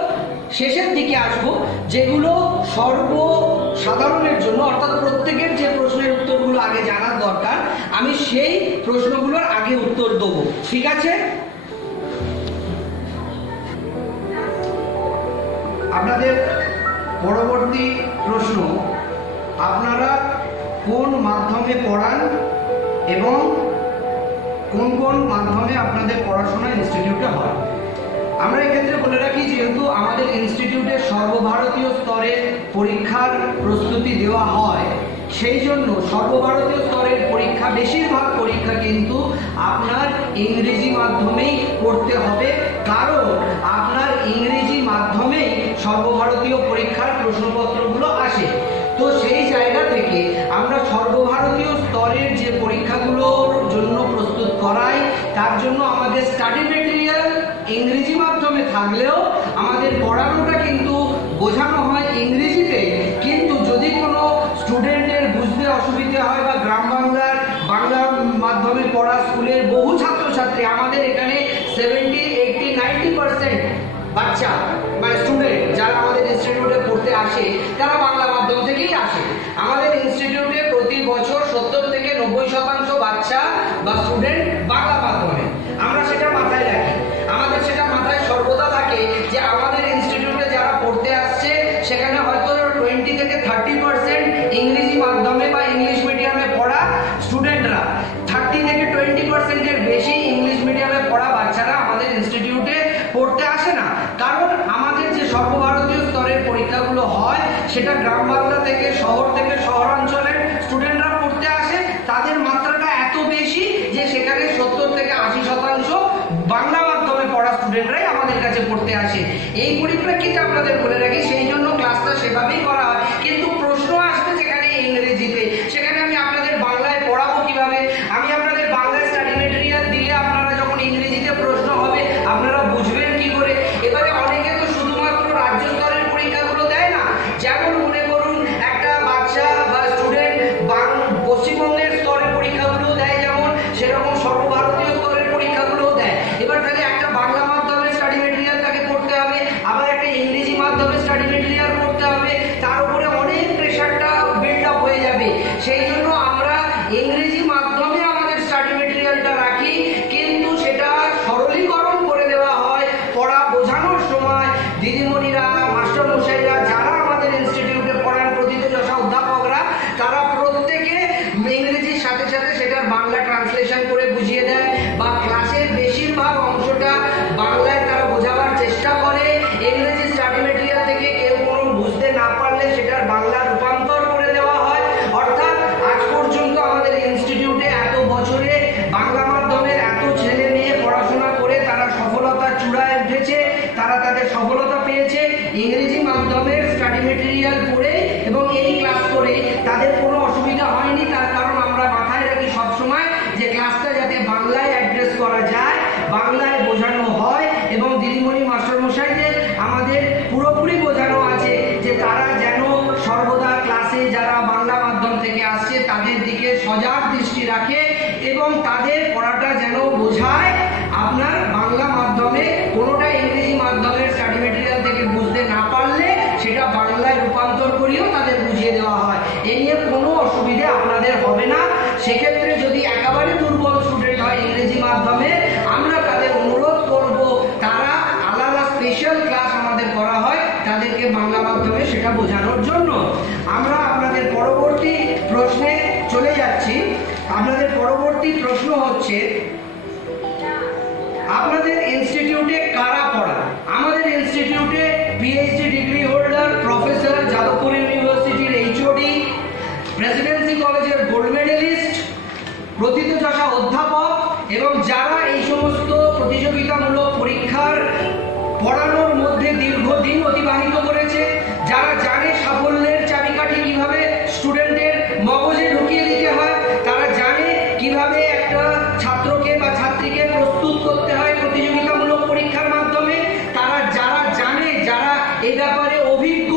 শেষের দিকে আসব, যেগুলো সর্বসাধারণের জন্য, অর্থাৎ প্রত্যেকের যে প্রশ্নের উত্তরগুলো আগে জানার দরকার, আমি সেই প্রশ্নগুলোর আগে উত্তর দেবো। ঠিক আছে? আপনাদের পরবর্তী প্রশ্ন, আপনারা কোন মাধ্যমে পড়ান এবং কোন কোন মাধ্যমে আপনাদের পড়াশোনা ইনস্টিটিউটে হয়। আমরা এক্ষেত্রে বলে রাখি, যেহেতু আমাদের ইনস্টিটিউটে সর্বভারতীয় স্তরের পরীক্ষার প্রস্তুতি দেওয়া হয়, সেই জন্য সর্বভারতীয় স্তরের পরীক্ষা, বেশিরভাগ পরীক্ষা কিন্তু আপনার ইংরেজি মাধ্যমেই পড়তে হবে, কারণ আপনার ইংরেজি মাধ্যমেই সর্বভারতীয় পরীক্ষার প্রশ্নপত্রগুলো আসে। তো সেই জায়গা থেকে আমরা সর্বভারতীয় স্তরের যে পরীক্ষাগুলোর জন্য প্রস্তুত করাই, তার জন্য আমাদের স্টাডি মেটেরিয়াল ইংরেজি মাধ্যমে থাকলেও আমাদের পড়ানোটা কিন্তু বোঝানো হয় ইংরেজিতে। কিন্তু যদি কোনো স্টুডেন্টের বুঝতে অসুবিধা হয়, বা গ্রাম বাংলার বাংলা মাধ্যমে পড়া স্কুলের বহু ছাত্রছাত্রী, আমাদের এখানে 70, 80, 90% বাচ্চা মানে স্টুডেন্ট যারা আমাদের ইনস্টিটিউটে পড়তে আসে, তারা বাংলা মাধ্যম থেকেই আসে। আমাদের ইনস্টিটিউটে প্রতি বছর 70 থেকে 90% বাচ্চা বা স্টুডেন্ট বাংলা মাধ্যমে। আমরা সেটা মাথায় রাখি, আমাদের সেটা মাথায় সর্বদা থাকে যে আমাদের ইনস্টিটিউটে যারা পড়তে আসছে সেখানে হয়তো 20 থেকে 30% ইংরেজি মাধ্যমে বা ইংলিশ মিডিয়ামে পড়া স্টুডেন্টরা, 30 থেকে 20% এর বেশি ইংলিশ মিডিয়ামে পড়া বাচ্চারা আমাদের ইনস্টিটিউটে পড়তে আসে না। কারণ আমাদের যে সর্বভারতীয় স্তরের পরীক্ষাগুলো হয়, সেটা গ্রাম বাংলা থেকে, শহর থেকে শহরাঞ্চলের স্টুডেন্টরা পড়তে আসে। তাদের মাত্রাটা এত বেশি যে সেখানে 70 থেকে 80% বাংলা মাধ্যমে পড়া স্টুডেন্টরাই আমাদের কাছে পড়তে আসে। এই পরিপ্রেক্ষিতে আপনাদের বলে রাখি, সেই জন্য ক্লাসটা সেভাবেই করা হয়। কিন্তু প্রশ্ন আসবে যেখানে ইংরেজিতে, সেখানে আমি আপনাদের বাংলায় পড়াবো কিভাবে? আমি আপনাদের বাংলায় স্টাডি মেটেরিয়াল দিলে আপনারা যখন ইংরেজিতে প্রশ্ন হবে আপনারা বুঝবেন কি করে? এবারে অনেকে তো শুধুমাত্র রাজ্য স্তরের পরীক্ষাগুলো দেয় না। যেমন মনে করুন একটা বাচ্চা বা স্টুডেন্ট পশ্চিমবঙ্গের স্তরের পরীক্ষাগুলো দেয়, যেমন সেরকম সর্বভারতীয় স্তরের পরীক্ষাগুলো দেয়। এবার তাহলে একটা বাংলা মাধ্যমে স্টাডি মেটেরিয়াল তাকে পড়তে হবে, আবার একটা ইংরেজি মাধ্যমে স্টাডি মেটেরিয়াল পড়তে হবে, তার উপরে অনেক প্রেশারটা বিল্ড আপ হয়ে যাবে। সেই জন্য আমরা ইংরেজি মাধ্যমে আমাদের স্টাডি মেটেরিয়ালটা রাখি, কিন্তু সেটা সরলীকরণ করে দেওয়া হয় পড়া বোঝানোর সময়। দিদিমণিরা, মাস্টারমশাইরা যারা আমাদের ইনস্টিটিউটে পড়ান, প্রথিতযশা অধ্যাপকরা, তারা প্রত্যেকে ইংরেজির সাথে সাথে সেটার বাংলা ট্রান্সলেশন করে বুঝিয়ে দেয়, বা ক্লাসের বেশিরভাগ অংশটা বাংলায় তারা বোঝাবার চেষ্টা করে। ইংরেজি স্টাডি মেটেরিয়াল থেকে কেউ কোনো বুঝতে না পারলে সেটার বাংলা রূপান্তর করে দেওয়া হয়। অর্থাৎ আজ পর্যন্ত আমাদের ইনস্টিটিউটে এত বছরে বাংলা মাধ্যমের এত ছেলে মেয়ে পড়াশোনা করে তারা সফলতার চূড়ায় উঠেছে, তারা তাদের সফলতা পেয়েছে ইংরেজি মাধ্যমের স্টাডি মেটেরিয়াল পড়ে এবং এই ক্লাস করে। তাদের কোনো অসুবিধা হয়নি, তার কারণ আমরা মাথায় রাখি সবসময় যে ক্লাসটা যাতে বাংলায় অ্যাড্রেস করা যায়, বাংলায় বোঝানো হয়, এবং দিদিমণি মাস্টারমশাইদের আমাদের পুরোপুরি বোঝানো আছে যে তারা যেন সর্বদা ক্লাসে যারা বাংলা মাধ্যম থেকে আসছে তাদের দিকে সজাগ দৃষ্টি রাখে এবং তাদের পড়াটা যেন বোঝায়। আপনার বাংলা মাধ্যমে কোনোটা ইংরেজি মাধ্যমের স্টাডি মেটেরিয়াল থেকে বুঝতে না পারলে সেটা বাংলায় রূপান্তর করিয়েও তাদের বুঝিয়ে দেওয়া হয়। এ নিয়ে কোনো অসুবিধে আপনাদের হবে না। সেক্ষেত্রে যদি একেবারে দুর্বল স্টুডেন্ট হয় ইংরেজি মাধ্যমে, আমরা তাদের অনুরোধ করব তারা আলাদা স্পেশাল ক্লাস আমাদের করা হয় তাদেরকে বাংলা মাধ্যমে সেটা বোঝানোর জন্য। আমরা আপনাদের পরবর্তী প্রশ্নে চলে যাচ্ছি। আপনাদের পরবর্তী প্রশ্ন হচ্ছে, আপনাদের ইনস্টিটিউটে কারা পড়ায়? আমাদের ইনস্টিটিউটে PhD degree holder, professor, Jadavpur ইউনিভার্সিটির এইচওডি, প্রেসিডেন্সি কলেজের গোল্ড মেডেলিস্ট, প্রথিতযশা অধ্যাপক এবং যারা এই সমস্ত প্রতিযোগিতামূলক পরীক্ষার পড়ানোর মধ্যে দীর্ঘদিন অতিবাহিত করেছে, যারা জানে সাফল্যের চাবিকাঠি কিভাবে স্টুডেন্টের মগজে ঢুকিয়ে দিতে হয়, তারা জানে কিভাবে একটা ছাত্রকে বা ছাত্রীকে প্রস্তুত করতে হয় প্রতিযোগিতামূলক পরীক্ষার মাধ্যমে, তারা যারা জানে, যারা এই ব্যাপারে অভিজ্ঞ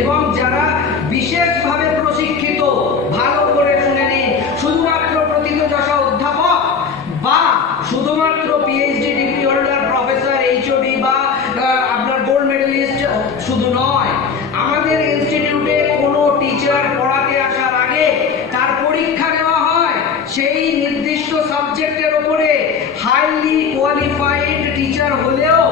এবং যারা বিশেষভাবে প্রশিক্ষিত, ভালো করে শুনে নিন, শুধুমাত্র প্রথিতযশা অধ্যাপক বা শুধুমাত্র PhD degree holder, professor, HOD বা আপনার গোল্ড মেডেলিস্ট শুধু নয়, আমাদের ইনস্টিটিউটে কোনো টিচার পড়াতে আসার আগে তার পরীক্ষা নেওয়া হয় সেই নির্দিষ্ট সাবজেক্টের উপরে। হাইলি কোয়ালিফাইড টিচার হলেও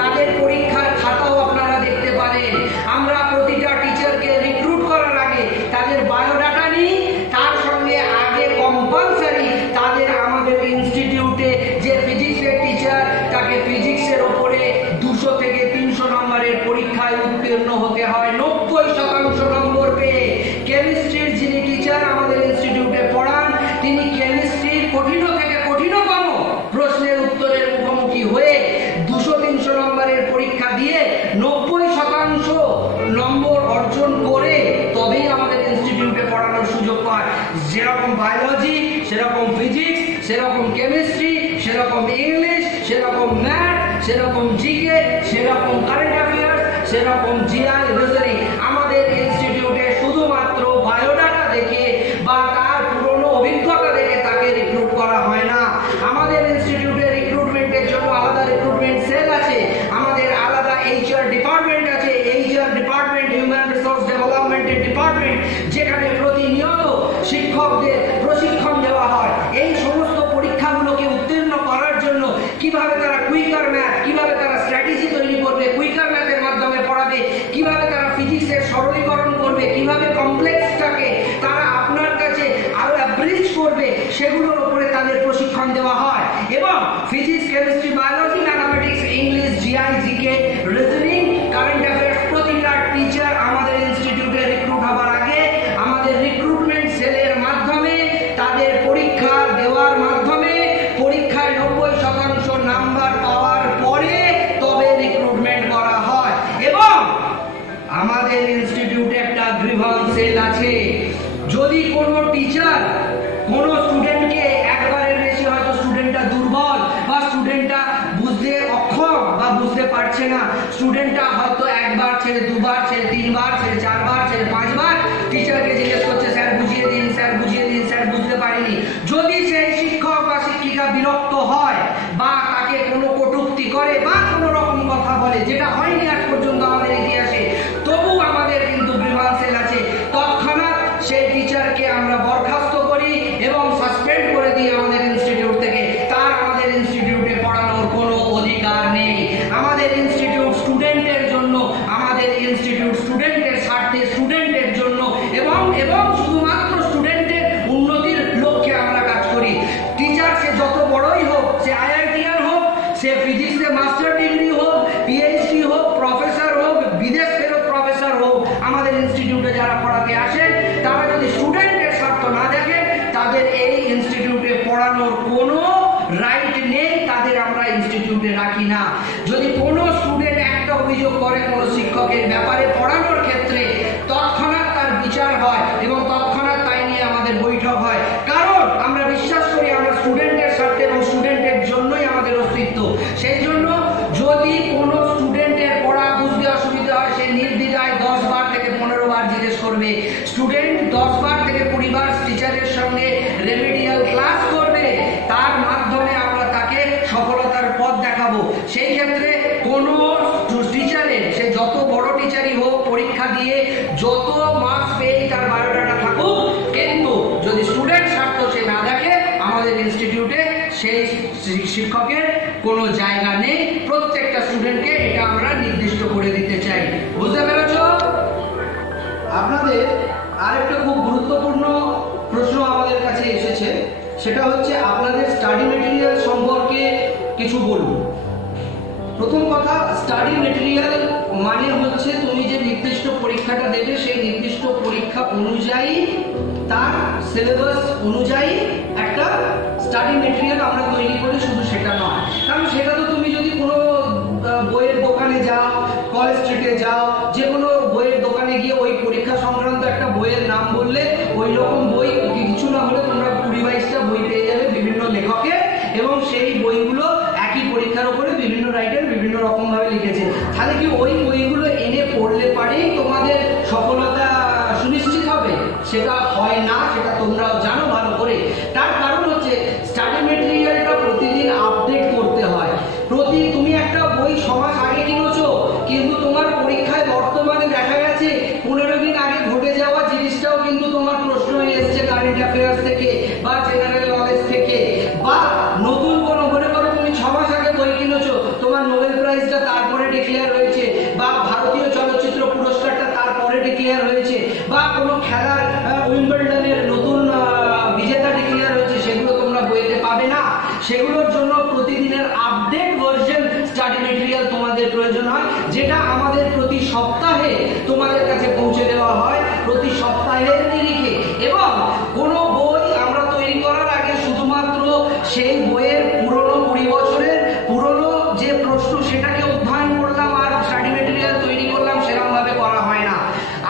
তাদের পরীক্ষার খাতাও আপনারা দেখতে পারেন। আমরা প্রতিটা টিচারকে রিক্রুট করার আগে তাদের বায়োডাটা নিই, তার সঙ্গে আগে কম্পালসারি তাদের আমাদের ইনস্টিটিউটে যে ফিজিক্সের টিচার, তাকে ফিজিক্সের ওপরে 200 থেকে 300 নম্বরের পরীক্ষায় উত্তীর্ণ হতে হয় 90% নম্বর পেয়ে। কেমিস্ট্রির যিনি টিচার আমাদের ইনস্টিটিউটে পড়ান, তিনি কেমিস্ট্রির কঠিন থেকে কঠিনতম প্রশ্নের উত্তরের মুখোমুখি হয়ে 200-300 নম্বরের পরীক্ষা দিয়ে 90% নম্বর অর্জন করে তবেই আমাদের ইনস্টিটিউটে পড়ানোর সুযোগ পায়। যেরকম বায়োলজি সেরকম ফিজিক্স, সেরকম কেমিস্ট্রি, সেরকম ইংলিশ, সেরকম ম্যাথ, সেরকম জিকে, সেরকম কারেন্ট অ্যাফেয়ার্স, সেরকম জিআই, রিজনিং। আমাদের ইনস্টিটিউটে শুধুমাত্র বায়োডাটা দেখে বা তার পুরনো অভিজ্ঞতা দেখে তাকে রিক্রুট করা হয় না। আমাদের ইনস্টিটিউটে রিক্রুটমেন্টের জন্য আলাদা রিক্রুটমেন্ট সেল আছে, আমাদের আলাদা এইচআর ডিপার্টমেন্ট আছে, এইচআর ডিপার্টমেন্ট, হিউম্যান রিসোর্স ডেভেলপমেন্টের ডিপার্টমেন্ট, যেখানে প্রতিনিয়ত শিক্ষকদের প্রশিক্ষণ দেওয়া হয় এই সমস্ত পরীক্ষাগুলোকে উত্তীর্ণ করার জন্য। কিভাবে তারা কুইকার ম্যাথ, কিভাবে তারা স্ট্র্যাটেজি তৈরি করবে, কুইকার ম্যাথের মাধ্যমে পড়াবে, কিভাবে তারা ফিজিক্সের সরলীকরণ করবে, কিভাবে কমপ্লেক্সটাকে তারা আপনার কাছে আরো অ্যাব্রিজ করবে, সেগুলোর উপরে তাদের প্রশিক্ষণ দেওয়া হয়। এবং physics, chemistry, biology, mathematics, English, GI, GK, reasoning, current affairs, প্রতিটা টিচার আমাদের ইনস্টিটিউটে রিক্রুট হবার আগে আমাদের রিক্রুটমেন্ট সেলের মাধ্যমে তাদের পরীক্ষা দেওয়ার মাধ্যমে পরীক্ষায় 90% নাম্বার পাওয়ার পরে তবে রিক্রুটমেন্ট করা হয়। এবং আমাদের ইনস্টিটিউটে একটা গ্রিভান্স সেল আছে। যদি কোনো টিচার কোনো স্টুডেন্টকে একবারের বেশি, হয়তো স্টুডেন্টটা দুর্বল বা স্টুডেন্টটা বুঝতে অক্ষম বা বুঝতে পারছে না, স্টুডেন্টটা হয়তো একবার ছেড়ে দুবার ছেড়ে তিনবার ছেড়ে চারবার ছেড়ে পাঁচবার টিচারকে জিজ্ঞেস করছে, স্যার বুঝিয়ে দিন, স্যার বুঝিয়ে দিন, স্যার বুঝতে পারিনি। যদি সেই শিক্ষক বা শিক্ষিকা বিরক্ত হয় বা তাকে কোনো কটূক্তি করে বা কোনো রকম কথা বলে, যেটা হয়নি আজ পর্যন্ত আমাদের ইতিহাসে, তবু আমাদের কিন্তু গ্রিভান্স সেল আছে। তৎক্ষণাৎ সেই টিচারকে আমরা বরখাস্ত করি এবং সাসপেন্ড করে দিই আমাদের ইনস্টিটিউট থেকে। তার আমাদের ইনস্টিটিউটে পড়ানোর কোনো অধিকার নেই। আমাদের ইনস্টিটিউট স্টুডেন্টের জন্য, আমাদের ইনস্টিটিউট স্টুডেন্টের স্বার্থে, স্টুডেন্টের জন্য এবং এবং শুধুমাত্র স্টুডেন্টের উন্নতির লক্ষ্যে আমরা কাজ করি। টিচার সে যত বড়ই হোক, সে আইআইটিআর হোক, সে ফিজিক্সে মাস্টার ডিগ্রি হোক, পিএইচডি হোক, প্রফেসর হোক, বিদেশ ফেরত প্রফেসর হোক, আমাদের ইনস্টিটিউটে যারা পড়াতে আসেন তারা যদি স্টুডেন্টের স্বার্থ না দেখে তাদের এই ইনস্টিটিউটে পড়ানোর কোনো রাইট নেই, তাদের আমরা ইনস্টিটিউটে রাখি না। যদি কোনো স্টুডেন্ট একটা অভিযোগ করে কোনো শিক্ষকের ব্যাপারে পড়ানোর ক্ষেত্রে, তৎক্ষণাৎ তার বিচার হয় এবং তৎক্ষণাৎ তাই নিয়ে আমাদের বৈঠক হয়। কারণ আমরা বিশ্বাস করি আমরা স্টুডেন্টের স্বার্থে এবং স্টুডেন্টের জন্যই আমাদের অস্তিত্ব। সেই জন্য যদি কোনো স্টুডেন্টের পড়া বুঝতে অসুবিধা হয়, সে নির্দ্বিধায় 10 বার থেকে 15 বার জিজ্ঞেস করবে। স্টুডেন্ট 10 বার থেকে 20 বার টিচারের সঙ্গে রেমেডিয়াল ক্লাস করবে, তার মাধ্যমে আমরা তাকে সফলতার শিক্ষকের কোনো জায়গা নেই, প্রত্যেকটা স্টুডেন্টকে এটা আমরা নির্দিষ্ট করে দিতে চাই। বুঝতে পেরেছো? আপনাদের আরেকটা খুব গুরুত্বপূর্ণ প্রশ্ন আমাদের কাছে এসেছে, সেটা হচ্ছে আপনাদের স্টাডি মেটেরিয়াল সম্পর্কে কিছু বলুন। প্রথম কথা, স্টাডি মেটেরিয়াল মানে হচ্ছে তুমি যে নির্দিষ্ট পরীক্ষাটা দেবে সেই নির্দিষ্ট পরীক্ষা অনুযায়ী তার সিলেবাস অনুযায়ী একটা স্টাডি মেটেরিয়াল আমরা তৈরি করি, শুধু সেটা নয়। কারণ সেটা তো তুমি যদি কোনো বইয়ের দোকানে যাও, কলেজ স্ট্রিটে যাও, যে কোনো বইয়ের দোকানে গিয়ে ওই পরীক্ষা সংক্রান্ত একটা বইয়ের নাম বললে ওই রকম বই কিছু না হলে তোমরা 20-22টা বই পেয়ে যাবে বিভিন্ন লেখকের, এবং সেই বইগুলো একই পরীক্ষার উপরে বিভিন্ন রাইটার বিভিন্ন রকম ভাবে লিখেছে। তাহলে কি ওই বইগুলো এনে পড়লে পারেই তোমাদের সফলতা সুনিশ্চিত হবে? সেটা হয় না, সেটা তোমরাও জানো ভালো করে। তার কারণ হচ্ছে স্টাডি মেটেরিয়ালটা প্রতিদিন আপডেট করতে হয়। তুমি একটা বই 6 মাস আগে কিনেছো, কিন্তু তোমার পরীক্ষায় বর্তমানে দেখা গেছে 15 দিন আগে ঘটে যাওয়া জিনিসটাও কিন্তু তোমার প্রশ্ন এসেছে কারেন্ট অ্যাফেয়ার্স থেকে বা জেনারেল নলেজ থেকে, বা নতুন কোনো, মনে করো তুমি 6 মাস আগে বই কিনেছো, তোমার নোবেল প্রাইজটা তারপরে ডিক্লেয়ার হয়েছে, বা ভারতীয় চলচ্চিত্র পুরস্কারটা তারপরে ডিক্লেয়ার হয়েছে, বা কোনো খেলার উইম্বলডনের নতুন বিজেতা ডিক্লেয়ার হয়েছে, সেগুলো তোমরা বইতে পাবে না। সেগুলোর জন্য প্রতিদিনের আপডেট ভার্সন স্টাডি মেটেরিয়াল তোমাদের প্রয়োজন হয়, যেটা আমাদের প্রতি সপ্তাহে তোমাদের কাছে পৌঁছে দেওয়া হয়, প্রতি সপ্তাহের নিরিখে। এবং কোনো বই আমরা তৈরি করার আগে শুধুমাত্র সেই বইয়ের পুরনো 20 বছরের পুরনো যে প্রশ্ন সেটাকে অধ্যয়ন করলাম আর স্টাডি মেটেরিয়াল তৈরি করলাম, সেরকম ভাবে করা হয় না।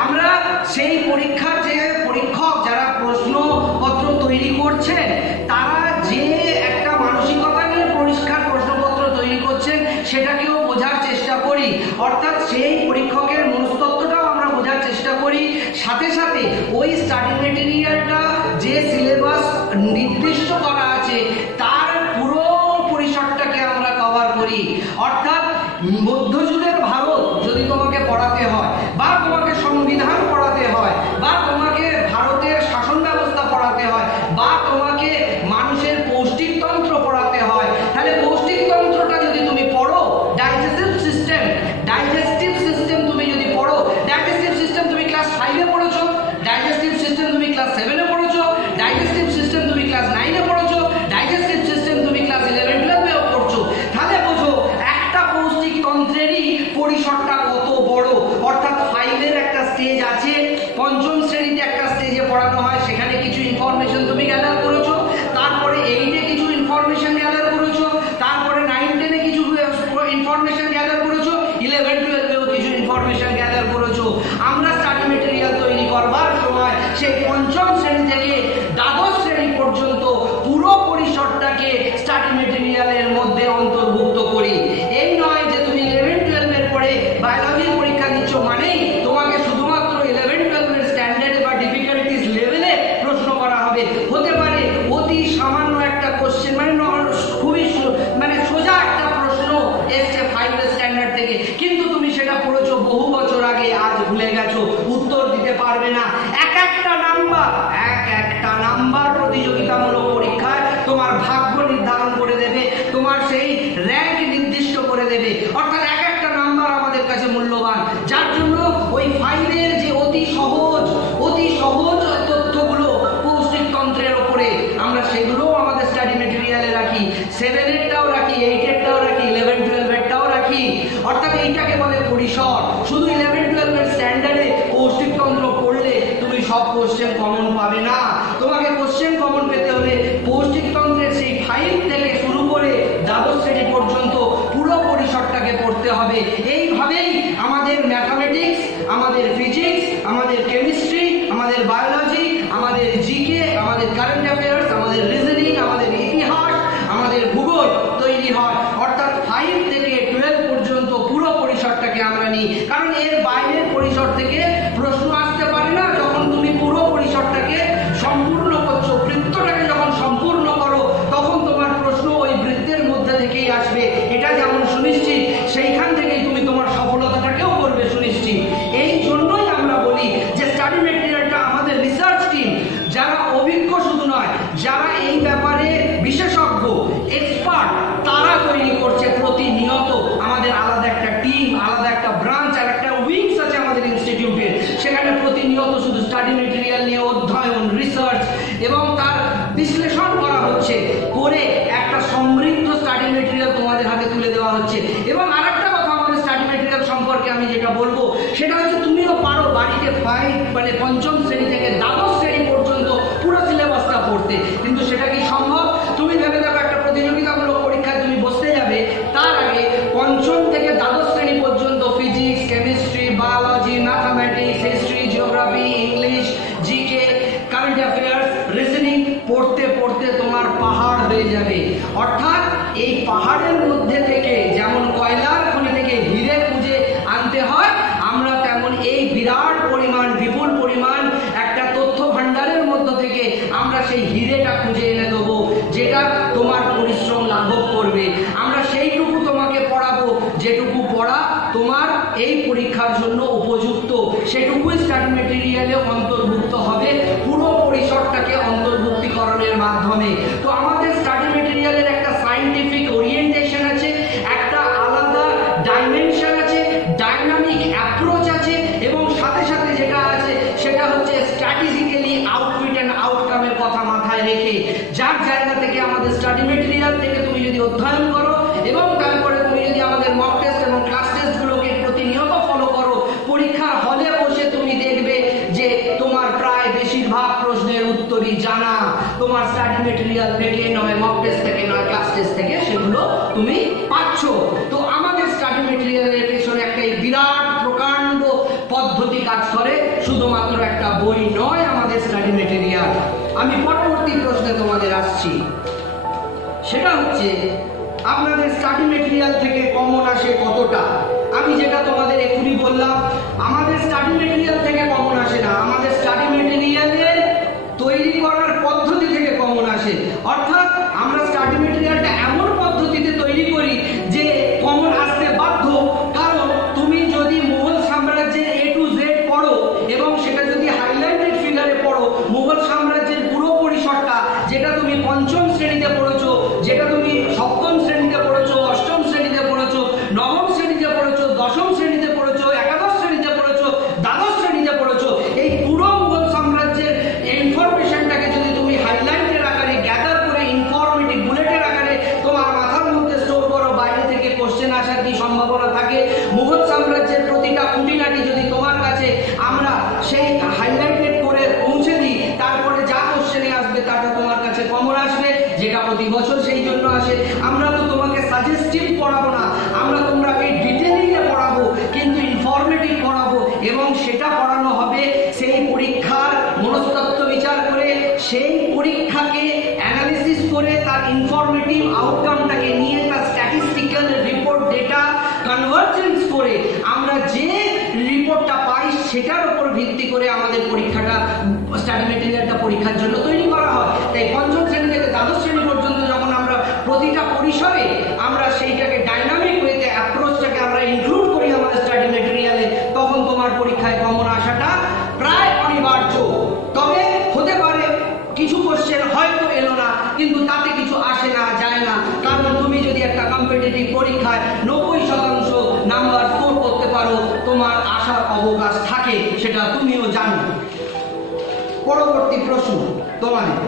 আমরা সেই পরীক্ষার যে পরীক্ষক যারা প্রশ্নপত্র তৈরি করছেন, তারা যে একটা মানসিকতা নিয়ে পরিষ্কার প্রশ্নপত্র তৈরি করছেন সেটাকেও বোঝার চেষ্টা করি, অর্থাৎ সেই পরীক্ষকের মনস্তত্ত্বটাও আমরা বোঝার চেষ্টা করি। সাথে সাথে ওই স্টাডি মেটেরিয়ালটা যে সিলেবাস নির্দিষ্ট করা আছে তার পুরো পরিসরটাকে আমরা কভার করি। অর্থাৎ মধ্যযুগের ভারত যদি তোমাকে পড়াতে হয়, বা তোমাকে সংবিধান পড়াতে হয়, বা তোমাকে ভারতের শাসন ব্যবস্থা পড়াতে হয়, বা তোমাকে মানুষের পৌষ্টিকতন্ত্র পড়াতে হয়, তাহলে পৌষ্টিকতন্ত্রটা যদি তুমি পড়ো, ডাইজেস্টিভ সিস্টেম তুমি যদি পড়ো, ডাইজেস্টিভ সিস্টেম তুমি ক্লাস 5 এ পড়েছো, ডাইজেস্টিভ সিস্টেম তুমি ক্লাস 7 এ পড়েছো, ডাইজেস্টিভ সিস্টেম তুমি ক্লাস 9 এ পড়েছো, ডাইজেস্টিভ সিস্টেম তুমি ক্লাস 11-12 এও পড়ছো, তাহলে বোঝো একটা পৌষ্টিকতন্ত্রেরই পরিসরটা কত বড়। অর্থাৎ 5 এর একটা স্টেজ আছে, পঞ্চম শ্রেণীতে একটা স্টেজে পড়ানো হয়, সেখানে কিছু ইনফরমেশন তুমি গ্যাদার করেছো, তারপরে 8 এ কিছু ইনফরমেশন গ্যাদার করেছো, তারপরে 9-10 এ কিছু ইনফরমেশন গ্যাদার করেছো, 11-12 এও কিছু ইনফরমেশন গ্যাদার করেছো। আমরা স্টাডি মেটেরিয়াল তৈরি করবার সময় সেই পঞ্চম শ্রেণী থেকে দ্বাদশ শ্রেণী পর্যন্ত পুরো পরিসরটাকে স্টাডি মেটেরিয়ালের মধ্যে অন্তর্ভুক্ত করি। এই নয় যে তুমি 11-12 এর পরে বায়োলজির পরীক্ষা দিচ্ছ মানেই তোমাকে শুধুমাত্র 11-12 এর স্ট্যান্ডার্ড বা ডিফিকাল্টিস লেভেলে প্রশ্ন করা হবে। হতে পারে অতি সামান্য একটা কোশ্চেন, খুবই সোজা একটা প্রশ্ন এসছে 5 এর স্ট্যান্ডার্ড থেকে, কিন্তু তুমি সেটা পড়েছো বহু বছর আগে, আজ ভুলে গেছো, উত্তর দিতে পারবে না। এক একটা নাম্বার প্রতিযোগিতামূলক পরীক্ষায় তোমার ভাগ্য নির্ধারণ করে দেবে, তোমার সেই র্যাঙ্ক নির্দিষ্ট করে দেবে। অর্থাৎ এক একটা নাম্বার আমাদের কাছে মূল্যবান, যার জন্য ওই 5 এর যে অতি সহজ তথ্যগুলো পৌষ্টিকতন্ত্রের উপরে, আমরা সেগুলোও আমাদের স্টাডি মেটেরিয়ালে রাখি, 7 এরটাও রাখি, 8 এরটাও রাখি, 11-12 এরটাও রাখি। অর্থাৎ এইটাকে বলে পরিসর। শুধু 11-12 এর স্ট্যান্ডার্ডে পৌষ্টিকতন্ত্র পড়লে তুমি সব কোশ্চেন কমন পাবে না। তোমাকে কোশ্চেন কমন পেতে হলে পৌষ্টিকতন্ত্রের সেই 5 থেকে শুরু করে দ্বাদশ শ্রেণী পর্যন্ত পুরো পরিসরটাকে পড়তে হবে। এইভাবেই আমাদের ম্যাথামেটিক্স, আমাদের ফিজিক্স, আমাদের কেমিস্ট্রি, আমাদের বায়োলজি, আমাদের জিকে, আমাদের কারেন্ট অ্যাফেয়ার্স, আমাদের রিজনিং, আমাদের ইতিহাস, আমাদের ভূগোল তৈরি হয়। অর্থাৎ 5 থেকে 12 পর্যন্ত পুরো পরিসরটাকে আমরা নিই, কারণ এর বাইরের পরিসর থেকে প্রশ্ন আসতে পারে না। যখন তুমি পুরো পরিসরটাকে সম্পূর্ণ করছো, বৃত্তটাকে যখন সম্পূর্ণ করো, তখন তোমার প্রশ্ন ওই বৃত্তের মধ্যে থেকেই আসবে। এটা যেমন সুনিশ্চিত, সেইখান থেকেই তুমি তোমার সফলতাটাকেও করবে সুনিশ্চিত। এই জন্যই আমরা বলি যে স্টাডি মেটেরিয়ালটা আমাদের রিসার্চ রিসার্চ এবং তার বিশ্লেষণ করা হচ্ছে, করে একটা সমৃদ্ধ স্টাডি মেটেরিয়াল তোমাদের হাতে তুলে দেওয়া হচ্ছে। এবং আরেকটা কথা আমাদের স্টাডি মেটেরিয়াল সম্পর্কে আমি যেটা বলবো সেটা হচ্ছে তুমিও পারো বাড়িতে পঞ্চম শ্রেণী থেকে দ্বাদশ শ্রেণী পর্যন্ত পুরো সিলেবাসটা পড়তে, কিন্তু সেটা কি সম্ভব? তুমি ভেবে দেখো একটা প্রতিযোগিতামূলক পরীক্ষায় তুমি বসতে যাবে, তার আগে পঞ্চম থেকে দ্বাদশ শ্রেণী পর্যন্ত physics, chemistry, biology, mathematics, history, geography, English, GK, current affairs, reasoning পড়তে পড়তে তোমার পাহাড় হয়ে যাবে। অর্থাৎ এই পাহাড়ের মধ্যে থেকে যেমন কয়লার খনি থেকে হিরে খুঁজে আনতে হয়, আমরা তেমন এই বিরাট পরিমাণ বিপুল পরিমাণ একটা তথ্য ভাণ্ডারের মধ্য থেকে আমরা সেই হিরেটা খুঁজে এনে দেবো, যেটা তোমার পরিশ্রম লাঘব করবে। আমরা সেইটুকু তোমাকে পড়াবো যেটুকু পড়া তোমার এই পরীক্ষার জন্য উপযুক্ত, সেটুকুই স্টাডি মেটেরিয়ালে অন্তর্ভুক্ত হবে পুরো পরিসরটাকে অন্তর্ভুক্তিকরণের মাধ্যমে। তো আমাদের স্টাডি মেটেরিয়ালের একটা সায়েন্টিফিক ওরিয়েন্টেশন আছে, একটা আলাদা ডাইমেনশন আছে, ডাইনামিক অ্যাপ্রোচ আছে, এবং সাথে সাথে যেটা আছে সেটা হচ্ছে স্ট্র্যাটেজিক্যালি আউটপুট অ্যান্ড আউটকামের কথা মাথায় রেখে, যার জায়গা থেকে আমাদের স্টাডি মেটেরিয়াল থেকে তুমি যদি অধ্যয়ন করো এবং তারপরে তুমি যদি আমাদের মক টেস্ট এবং ক্লাস টেস্টগুলোকে প্রতিনিয়ত ফলো করো, পরীক্ষার হলে বসে তুমি দেখবে যে তোমার প্রায় বেশিরভাগ প্রশ্নের উত্তরই জানা, তোমার স্টাডি মেটেরিয়াল থেকে নয়, মক টেস্ট থেকে নয়, ক্লাস টেস্ট থেকে সেগুলো তুমি পাচ্ছ। তো আমাদের স্টাডি মেটেরিয়ালের পেছনে একটা বিরাট প্রকাণ্ড পদ্ধতি কাজ করে, শুধুমাত্র একটা বই নয় আমাদের স্টাডি মেটেরিয়াল। আমি পরবর্তী প্রশ্নে তোমাদের আসছি, সেটা হচ্ছে আপনাদের স্টাডি মেটেরিয়াল থেকে কমন আসে কতটা? আমি যেটা তোমাদের এখনই বললাম, আমাদের স্টাডি মেটেরিয়াল থেকে কমন আসে না, আমাদের স্টাডি মেটেরিয়ালের তৈরি করার পদ্ধতি থেকে কমন আসে। অর্থাৎ আমরা স্টাডি মেটেরিয়ালটা এমন পদ্ধতিতে তৈরি করি যে কমন আসতে বাধ্য। কারণ তুমি যদি মুঘল সাম্রাজ্যের A to Z পড়ো এবং সেটা যদি হাইলাইটেড ফিগারে পড়ো, মুঘল সাম্রাজ্যের পুরো পরিসরটা যেটা তুমি পঞ্চম শ্রেণীতে পড়েছো, যেটা তুমি সপ্তম শ্রেণীতে পড়েছো, অষ্টম শ্রেণীতে পড়েছো, নবম শ্রেণীতে পড়েছো, দশম শ্রেণীতে পড়েছো, একাদশ শ্রেণীতে পড়েছো, দ্বাদশ শ্রেণীতে পড়েছো, এই পুরো মুঘল সাম্রাজ্যের ইনফরমেশনটাকে যদি তুমি হাইলাইটের আকারে গ্যাদার করে ইনফরমেটিভ বুলেটের আকারে তোমার মাথার মধ্যে স্টোর করো, বাইরে থেকে কোশ্চেন আসার কি সম্ভাবনা থাকে? মুঘল সাম্রাজ্যের প্রতিটা খুঁটিনাটি যদি তোমার কাছে আমরা সেই হাইলাইটেড করে পৌঁছে দিই, তারপরে যা কোশ্চেনে আসবে তাটা তোমার কাছে কমন আসবে, যেটা প্রতি বছর সেই জন্য আসে। আমরা তো তোমাকে সাজেস্টিভ পড়াবো না, আমরা তোমরাকে ডিটেইলিংয়ে পড়াবো, কিন্তু ইনফরমেটিভ পড়াবো, এবং সেটা পড়ানো হবে সেই পরীক্ষার মনস্তত্ত্ব বিচার করে, সেই পরীক্ষাকে অ্যানালিসিস করে, তার ইনফরমেটিভ আউটকামটাকে নিয়ে তার স্ট্যাটিস্টিক্যাল রিপোর্ট ডেটা কনভার্জেন্স করে আমরা যে রিপোর্টটা পাই সেটার উপর ভিত্তি করে আমাদের পরীক্ষাটা, স্টাডি মেটেরিয়ালটা পরীক্ষার জন্য তৈরি করা হয়। তাই পঞ্চম শ্রেণী থেকে দ্বাদশ শ্রেণী পর্যন্ত যখন আমরা প্রতিটা পরিসরে আমরা সেইটাকে ডাইনামিক ওয়েতে অ্যাপ্রোচটাকে আমরা ইনক্লুড করি আমাদের স্টাডি মেটেরিয়ালে, তখন তোমার পরীক্ষায় কমন আসাটা প্রায় অনিবার্য। তবে হতে পারে কিছু কোশ্চেন হয়তো এলো না, কিন্তু তাতে কিছু আসে না, যায় না, কারণ তুমি যদি একটা কম্পিটিটিভ পরীক্ষায় 90% নাম্বার স্কোর করতে পারো, তোমার আসার অবকাশ থাকে, সেটা তুমিও জানো। পরবর্তী প্রশ্ন তোমাদের,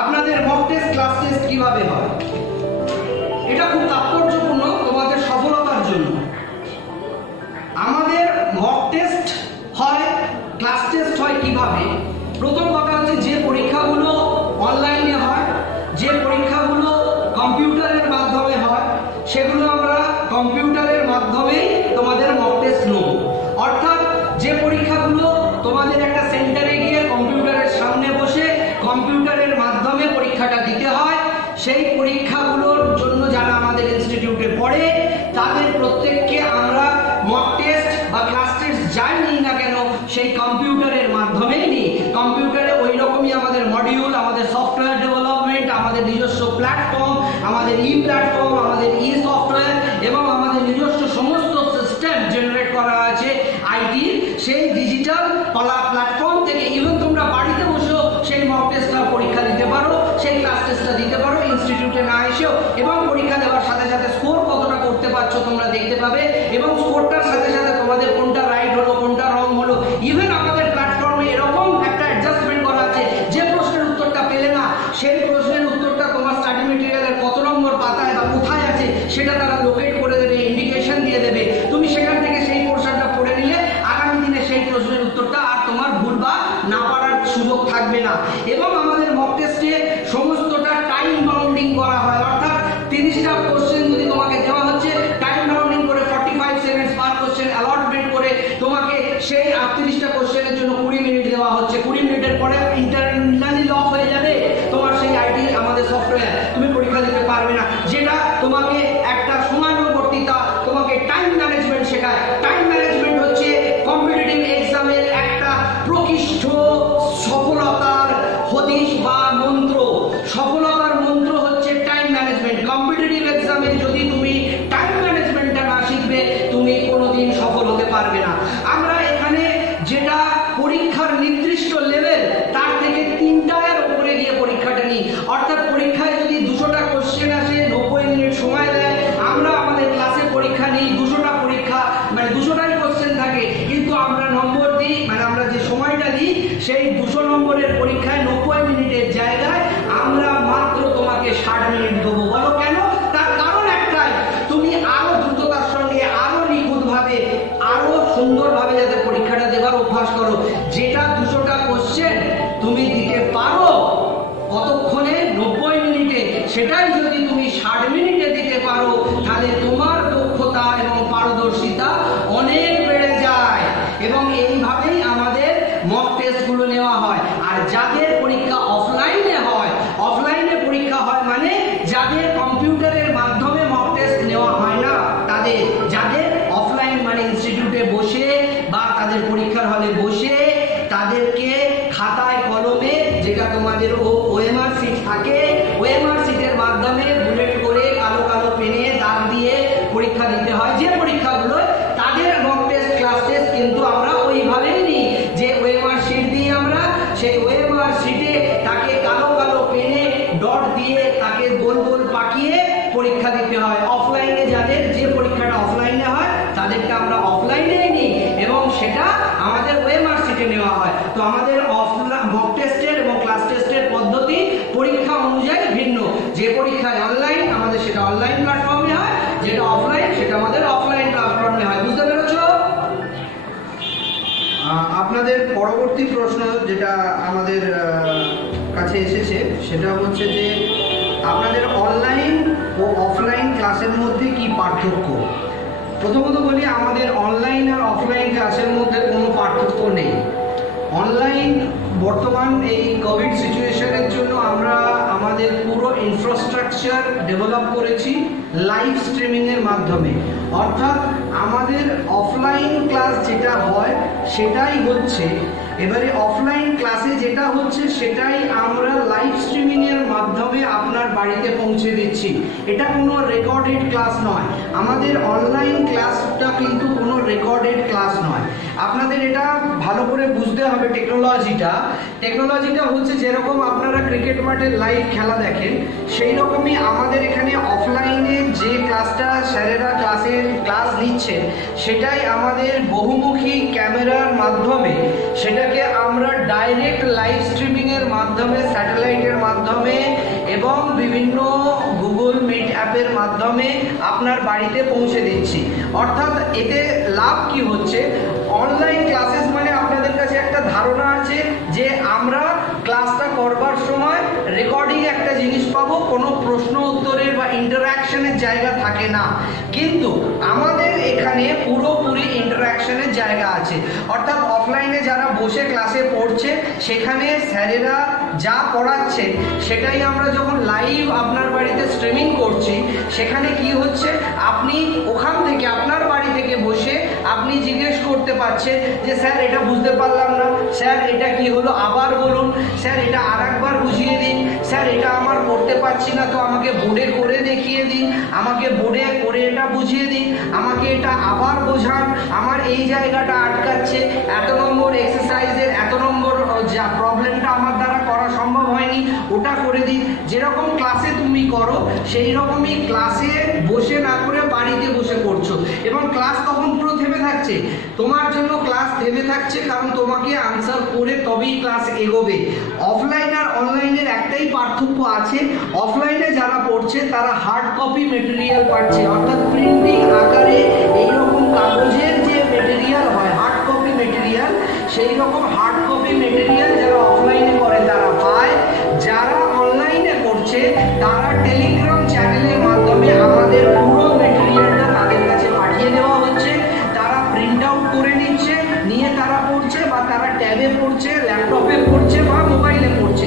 আপনাদের মক টেস্ট ক্লাস টেস্ট কিভাবে হয়? এটা খুব তাৎপর্যপূর্ণ তোমাদের সফলতার জন্য। আমাদের মক টেস্ট হয়, ক্লাস টেস্ট হয় কিভাবে? প্রথম কথা হচ্ছে যে পরীক্ষাগুলো অনলাইনে হয়, যে পরীক্ষাগুলো কম্পিউটারের মাধ্যমে হয়, সেগুলো আমরা কম্পিউটারের মাধ্যমেই তোমাদের মক টেস্ট নেব। অর্থাৎ যে পরীক্ষাগুলো তোমাদের একটা সেন্টারে গিয়ে কম্পিউটারের সামনে বসে কম্পিউটারের মাধ্যমে পরীক্ষাটা দিতে হয়, সেই পরীক্ষাগুলোর জন্য যারা আমাদের ইনস্টিটিউটে পড়ে তাদের প্রত্যেককে আমরা মক টেস্ট বা ক্লাস টেস্ট যাই নিই না কেন সেই কম্পিউটারের মাধ্যমেই নিই। কম্পিউটারে ওই রকমই আমাদের মডিউল, আমাদের সফটওয়্যার ডেভেলপমেন্ট, আমাদের নিজস্ব প্ল্যাটফর্ম, আমাদের প্ল্যাটফর্ম, আমাদের সফটওয়্যার এবং আমাদের নিজস্ব সমস্ত সিস্টেম জেনারেট করা আছে আইটি, সেই ডিজিটাল প্ল্যাটফর্ম থেকে ইভেন তোমরা বাড়িতে বসেও সেই মক টেস্টটা পরীক্ষা দিতে পারো, সেই ক্লাস টেস্টটা দিতে পারো ইনস্টিটিউটে না এসেও, এবং পরীক্ষা দেওয়ার সাথে সাথে স্কোর কতটা করতে পারছো তোমরা দেখতে পাবে, এবং স্কোরটার সাথে সাথে তোমাদের কোনটা রাইট হলো, কোনটা রং হলো, ইভেন আমাদের প্ল্যাটফর্মে এরকম একটা অ্যাডজাস্টমেন্ট করা সুযোগ থাকবে না। এবং আমাদের মক টেস্টে সমস্তটা টাইম বাউন্ডিং করা হয়, অর্থাৎ 30টা কোশ্চেন যদি তোমাকে দেওয়া হচ্ছে, টাইম বাউন্ডিং করে 45 সেকেন্ডস পার কোশ্চেন অ্যালটমেন্ট করে তোমাকে সেই 38টা কোশ্চেনের জন্য 20 মিনিট দেওয়া হচ্ছে। 20 মিনিটের পরে ইন্টারনালি লক হয়ে যাবে তোমার সেই আইটি আমাদের সফটওয়্যার, তুমি পরীক্ষা দিতে পারবে না। যেটা তোমাকে একটা সময়ানুবর্তিতা, তোমাকে টাইম ম্যানেজমেন্ট শেখায়। টাইম ম্যানেজমেন্ট হচ্ছে কম্পিটিটিভ এক্সামের একটা প্রকৃষ্ট সফলতার হদিশ বা মন্ত্র। সফলতার মন্ত্র হচ্ছে টাইম ম্যানেজমেন্ট। কম্পিটিটিভ এক্সামে যদি তুমি টাইম ম্যানেজমেন্টটা না শিখবে, তুমি কোনোদিন সফল হতে পারবে না। আমরা এখানে যেটা পরীক্ষার নির্দিষ্ট লেভেল, তার থেকে 3টার উপরে গিয়ে পরীক্ষাটা নিই। অর্থাৎ পরীক্ষায় যদি 200টা কোশ্চেন আসে, 90 মিনিট সময় দেয়, আমরা আমাদের ক্লাসে পরীক্ষা নিই 200টা পরীক্ষা, মানে 200টাই কোশ্চেন থাকে, কিন্তু আমরা নম্বর দিই, মানে আমরা যে সময়টা দিই সেই 200 নম্বরের পরীক্ষায় 90 মিনিটের জায়গায় আমরা মাত্র তোমাকে 60 মিনিট দেবো। বলো কেন? তার কারণ একটাই, তুমি আরো দ্রুততার সঙ্গে, আরো নিখুঁতভাবে, আরো সুন্দরভাবে যাতে পরীক্ষাটা দেবার অভ্যাস করো। যেটা 200টা কোশ্চেন তুমি দিতে পারো কতক্ষণে? 90 মিনিটে। সেটাই যদি তুমি 60 মিনিটে দিতে পারো, তাহলে তোমার দক্ষতা এবং পারদর্শিতা অনেক বেড়ে যায়। এবং এইভাবেই আমাদের মক টেস্টগুলো নেওয়া হয়। আর যাদের পরীক্ষা অফলাইনে হয়, অফলাইনে পরীক্ষা হয় মানে যাদের কম্পিউটারের মাধ্যমে মক টেস্ট নেওয়া হয় না, তাদের, যাদের অফলাইন মানে ইনস্টিটিউটে বসে বা তাদের পরীক্ষার হলে বসে তাদেরকে খাতায় কলমে, যেটা তোমাদের ওএমআর সিট থাকে, ওএমআর সিটের মাধ্যমে বুলেট করে কালো কালো পেনে দাগ দিয়ে পরীক্ষা দিতে হয়। যে পরীক্ষাগুলো তাদের মক টেস্ট, ক্লাস টেস্ট কিন্তু আমরা ওইভাবেই নিই, যে ওএমআর সিট দিয়ে আমরা সেই ওএমআর সিটে তাকে কালো কালো পেনে ডট দিয়ে তাকে গোল গোল পাকিয়ে পরীক্ষা দিতে হয়। অফলাইনে যাদের, যে পরীক্ষাটা অফলাইনে হয় তাদেরকে আমরা অফলাইনেই নিই এবং সেটা আমাদের ওএমআর সিটে নেওয়া হয়। তো আমাদের মক টেস্টের এবং ক্লাস টেস্টের পদ্ধতি পরীক্ষা অনুযায়ী ভিন্ন। যে পরীক্ষায় অনলাইন, আমাদের সেটা অনলাইন প্ল্যাটফর্মে হয়, যেটা অফলাইন সেটা আমাদের অফলাইন প্ল্যাটফর্মে হয়। বুঝতে পেরেছো? আপনাদের পরবর্তী প্রশ্ন যেটা আমাদের কাছে এসেছে সেটা হচ্ছে যে আপনাদের অনলাইন ও অফলাইন ক্লাসের মধ্যে কি পার্থক্য? প্রথমত বলি, আমাদের অনলাইন আর অফলাইন ক্লাসের মধ্যে কোনো পার্থক্য নেই। অনলাইন বর্তমান এই কোভিড সিচুয়েশনের জন্য আমরা আমাদের পুরো ইনফ্রাস্ট্রাকচার ডেভেলপ করেছি লাইভ স্ট্রিমিংয়ের মাধ্যমে। অর্থাৎ আমাদের অফলাইন ক্লাস যেটা হয় সেটাই হচ্ছে, এবারে অফলাইন ক্লাসে যেটা হচ্ছে সেটাই আমরা লাইভ স্ট্রিমিংয়ের মাধ্যমে আপনার বাড়িতে পৌঁছে দিচ্ছি। এটা কোনো রেকর্ডেড ক্লাস নয়। আমাদের অনলাইন ক্লাসটা কিন্তু কোনো রেকর্ডেড ক্লাস নয়। আপনাদের এটা ভালো করে বুঝতে হবে। টেকনোলজিটা হচ্ছে যেরকম আপনারা ক্রিকেট মাঠে লাইভ খেলা দেখেন, সেই রকমই আমাদের এখানে অফলাইনে যে ক্লাসটা স্যারেরা ক্লাস নিচ্ছেন সেটাই আমাদের বহুমুখী ক্যামেরার মাধ্যমে, সেটাকে আমরা ডাইরেক্ট লাইভ স্ট্রিমিংয়ের মাধ্যমে, স্যাটেলাইটের মাধ্যমে এবং বিভিন্ন গুগল মিট অ্যাপের মাধ্যমে আপনার বাড়িতে পৌঁছে দিচ্ছি। অর্থাৎ এতে লাভ কি হচ্ছে? অনলাইন ক্লাসেস মানে আপনাদের কাছে একটা ধারণা আছে যে আমরা ক্লাসটা করবার সময় রেকর্ডিং একটা জিনিস পাবো, কোনো প্রশ্ন উত্তরের বা ইন্টারঅ্যাকশনের জায়গা থাকে না। কিন্তু আমাদের এখানে পুরোপুরি ইন্টারঅ্যাকশনের জায়গা আছে। অর্থাৎ অফলাইনে যারা বসে ক্লাসে পড়ছে সেখানে স্যারেরা যা পড়াচ্ছে সেটাই আমরা যখন লাইভ আপনার বাড়িতে স্ট্রিমিং করছি, সেখানে কি হচ্ছে, আপনি ওখান থেকে আপনার বাড়ি থেকে বসে আপনি জিজ্ঞেস করতে পারছেন যে স্যার এটা বুঝতে পারলাম না, স্যার এটা কি হলো আবার বলুন, স্যার এটা আরেকবার বুঝিয়ে দিন, স্যার এটা আমার করতে পারছি না তো আমাকে বোর্ডে করে দেখিয়ে দিন, আমাকে বোর্ডে করে এটা বুঝিয়ে দিন, আমাকে এটা আবার বোঝান, আমার এই জায়গাটা আটকাচ্ছে, এত নম্বর এক্সারসাইজের এত নম্বর যা প্রবলেমটা আমার দ্বারা করা সম্ভব হয়নি ওটা করে দিন। যেরকম ক্লাসে তুমি করো সেই রকমই ক্লাসে বসে না করে বাড়িতে বসে করছো, এবং ক্লাস তখন পুরো থেমে থাকছে। তোমার জন্য ক্লাস থেমে থাকছে কারণ তোমাকে আনসার করে তবেই ক্লাস এগোবে। অফলাইন আর অনলাইনের একটাই পার্থক্য আছে, অফলাইনে যারা পড়ছে তারা হার্ড কপি মেটেরিয়াল পাচ্ছে, অর্থাৎ প্রিন্টিং আকারে এইরকম কাগজের যে মেটেরিয়াল হয় হার্ড কপি মেটেরিয়াল, সেই রকম হার্ড কপি মেটেরিয়াল যারা অফলাইনে করে তারা পায়, যারা অনলাইনে করছে তারা টেলিগ্রাম চ্যানেলের মাধ্যমে আমাদের পুরো মেটেরিয়ালটা তাদের কাছে পাঠিয়ে দেওয়া হচ্ছে। তারা প্রিন্ট আউট করে নিচ্ছে, নিয়ে তারা পড়ছে, বা তারা ট্যাবে পড়ছে, ল্যাপটপে পড়ছে বা মোবাইলে পড়ছে।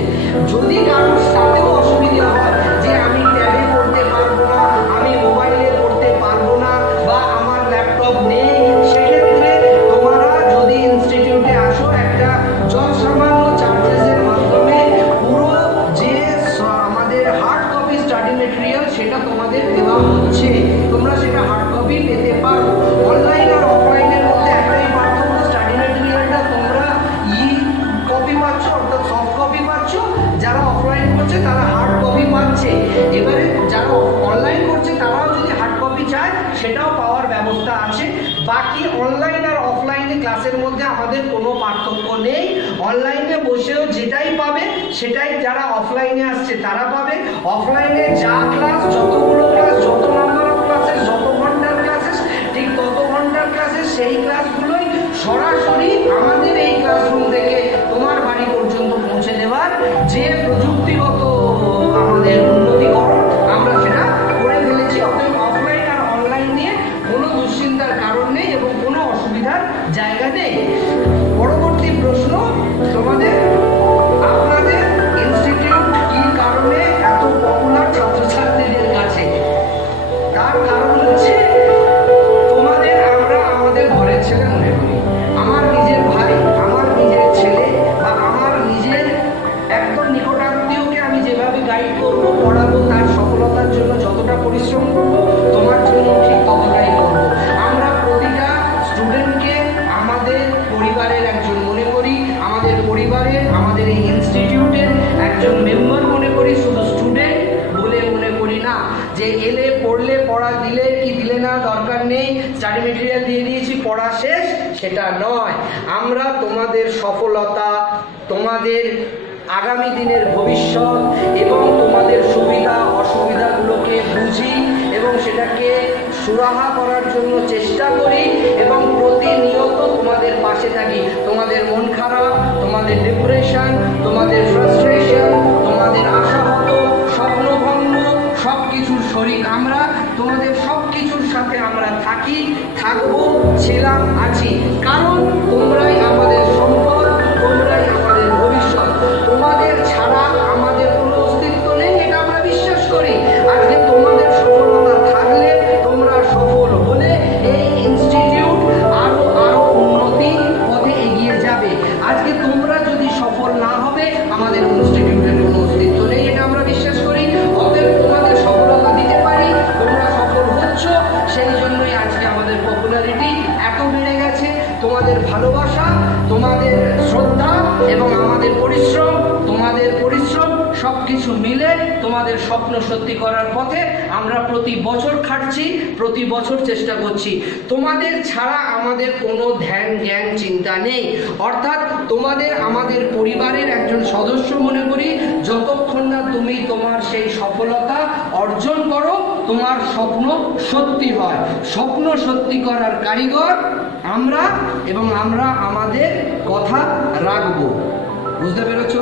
যদি কারোর সাথেও অসুবিধা হয় যে আমি ট্যাবে পড়তে পারবো না, আমি মোবাইলে পড়তে পারবো না, বা আমার ল্যাপটপ নেই, সেক্ষেত্রে তোমরা যদি ইনস্টিটিউটে আসো একটা সামান্য চার্জেসের মাধ্যমে পুরো যে আমাদের হার্ড কপি স্টাডি মেটেরিয়াল সেটা তোমাদের দেওয়া হচ্ছে, তোমরা সেটা হার্ড কপি পেতে পারো। অনলাইন আর অফলাইনের মধ্যে একটাই পার্থক্য, স্টাডি মেটেরিয়ালটা তোমরা কপি পাচ্ছ, অর্থাৎ সফট কপি পাচ্ছ, যারা অফলাইন করছে তারা হার্ড কপি পাচ্ছে। এবারে যারা অনলাইন করছে তারাও যদি হার্ড কপি চায় সেটাও পাওয়ার ব্যবস্থা আছে। বাকি অনলাইন আর অফলাইনে ক্লাসের মধ্যে আমাদের কোনো পার্থক্য নেই। অনলাইনে বসেও যেটাই পাবে সেটাই যারা অফলাইনে আসছে তারা পাবে। অফলাইনে যা ক্লাস, যতগুলো ক্লাস, যত নাম্বার অফ ক্লাসেস, যত ঘন্টার ক্লাসেস, ঠিক তত ঘন্টার ক্লাসেস, সেই ক্লাসগুলোই সরাসরি আমাদের এই ক্লাসরুম থেকে তোমার বাড়ি পর্যন্ত পৌঁছে দেওয়ার যে প্রযুক্তিগত আমাদের উন্নতিকরণ আমরা সেটা করে ফেলেছি। অতএব অফলাইন আর অনলাইন নিয়ে কোনো দুশ্চিন্তার কারণ নেই এবং কোনো অসুবিধার জায়গা নেই। পরবর্তী প্রশ্ন তোমাদের, আপনাদের ইনস্টিটিউট কি কারণে এত পপুলার ছাত্রছাত্রীদের কাছে? তার কারণ হচ্ছে তোমাদের আমরা আমাদের ঘরের ছেলে মনে করি। আমার নিজের ভাই, আমার নিজের ছেলে, বা আমার নিজের একদম নিকটাত্মীয়কে আমি যেভাবে গাইড করব, পড়াবো, তার সফলতার জন্য যতটা পরিশ্রম করব, তোমার জন্য ঠিক ততটাই করব। আমরা প্রতিটা স্টুডেন্টকে আমাদের পরিবারের একজন মনে করি, আমাদের পরিবারের, আমাদের এই ইনস্টিটিউটের একজন মেম্বার মনে করি। শুধু স্টুডেন্ট বলে মনে করি না যে এলে পড়লে, পড়া দিলে কি দিলে না দরকার নেই, স্টাডি মেটেরিয়াল দিয়ে দিয়েছি পড়া শেষ, সেটা নয়। আমরা তোমাদের সফলতা, তোমাদের আগামী দিনের ভবিষ্যৎ এবং তোমাদের সুবিধা অসুবিধাগুলোকে বুঝি এবং সেটাকে সুরাহা করার জন্য চেষ্টা করি এবং প্রতিনিয়ত তোমাদের পাশে থাকি। তোমাদের মন খারাপ, তোমাদের ডিপ্রেশন, তোমাদের ফ্রাস্ট্রেশন, তোমাদের আশাহত, স্বপ্নভঙ্গ, সব কিছুর শরীর আমরা, তোমাদের সব কিছুর সাথে আমরা থাকি, থাকবো, ছিলাম, আছি। কারণ তোমরাই আমাদের সম্পদ, তোমরাই আমাদের ভবিষ্যৎ। তোমাদের ছাড়া আমাদের কোনো অস্তিত্ব নেই, এটা আমরা বিশ্বাস করি। আজকে তোমাদের সফলতা থাকলে, তোমরা সফল হলে এই ইনস্টিটিউট আরো আরো উন্নতি পথে এগিয়ে যাবে। আজকে তোমরা যদি সফল না হবে, আমাদের ইনস্টিটিউটের কোনো অস্তিত্ব নেই, এটা আমরা বিশ্বাস করি। অতএব তোমাদের সফলতা দিতে পারি, তোমরা সফল হচ্ছ, সেই জন্যই আজকে আমাদের পপুলারিটি এত বেড়ে গেছে। তোমাদের ভালোবাসা, তোমাদের শ্রদ্ধা এবং আমাদের পরিশ্রম, তোমাদের পরিশ্রম সবকিছু মিলে তোমাদের স্বপ্ন সত্যি করার পথে আমরা প্রতি বছর খাটছি, প্রতি বছর চেষ্টা করছি। তোমাদের ছাড়া আমাদের কোনো ধ্যান জ্ঞান চিন্তা নেই, অর্থাৎ তোমাদের আমাদের পরিবারের একজন সদস্য মনে করি। যতক্ষণ না তুমি তোমার সেই সফলতা অর্জন করো, তোমার স্বপ্ন সত্যি হয়। স্বপ্ন সত্যি করার কারিগর আমরা এবং আমরা আমাদের কথা রাখবো। বুঝতে পেরেছো?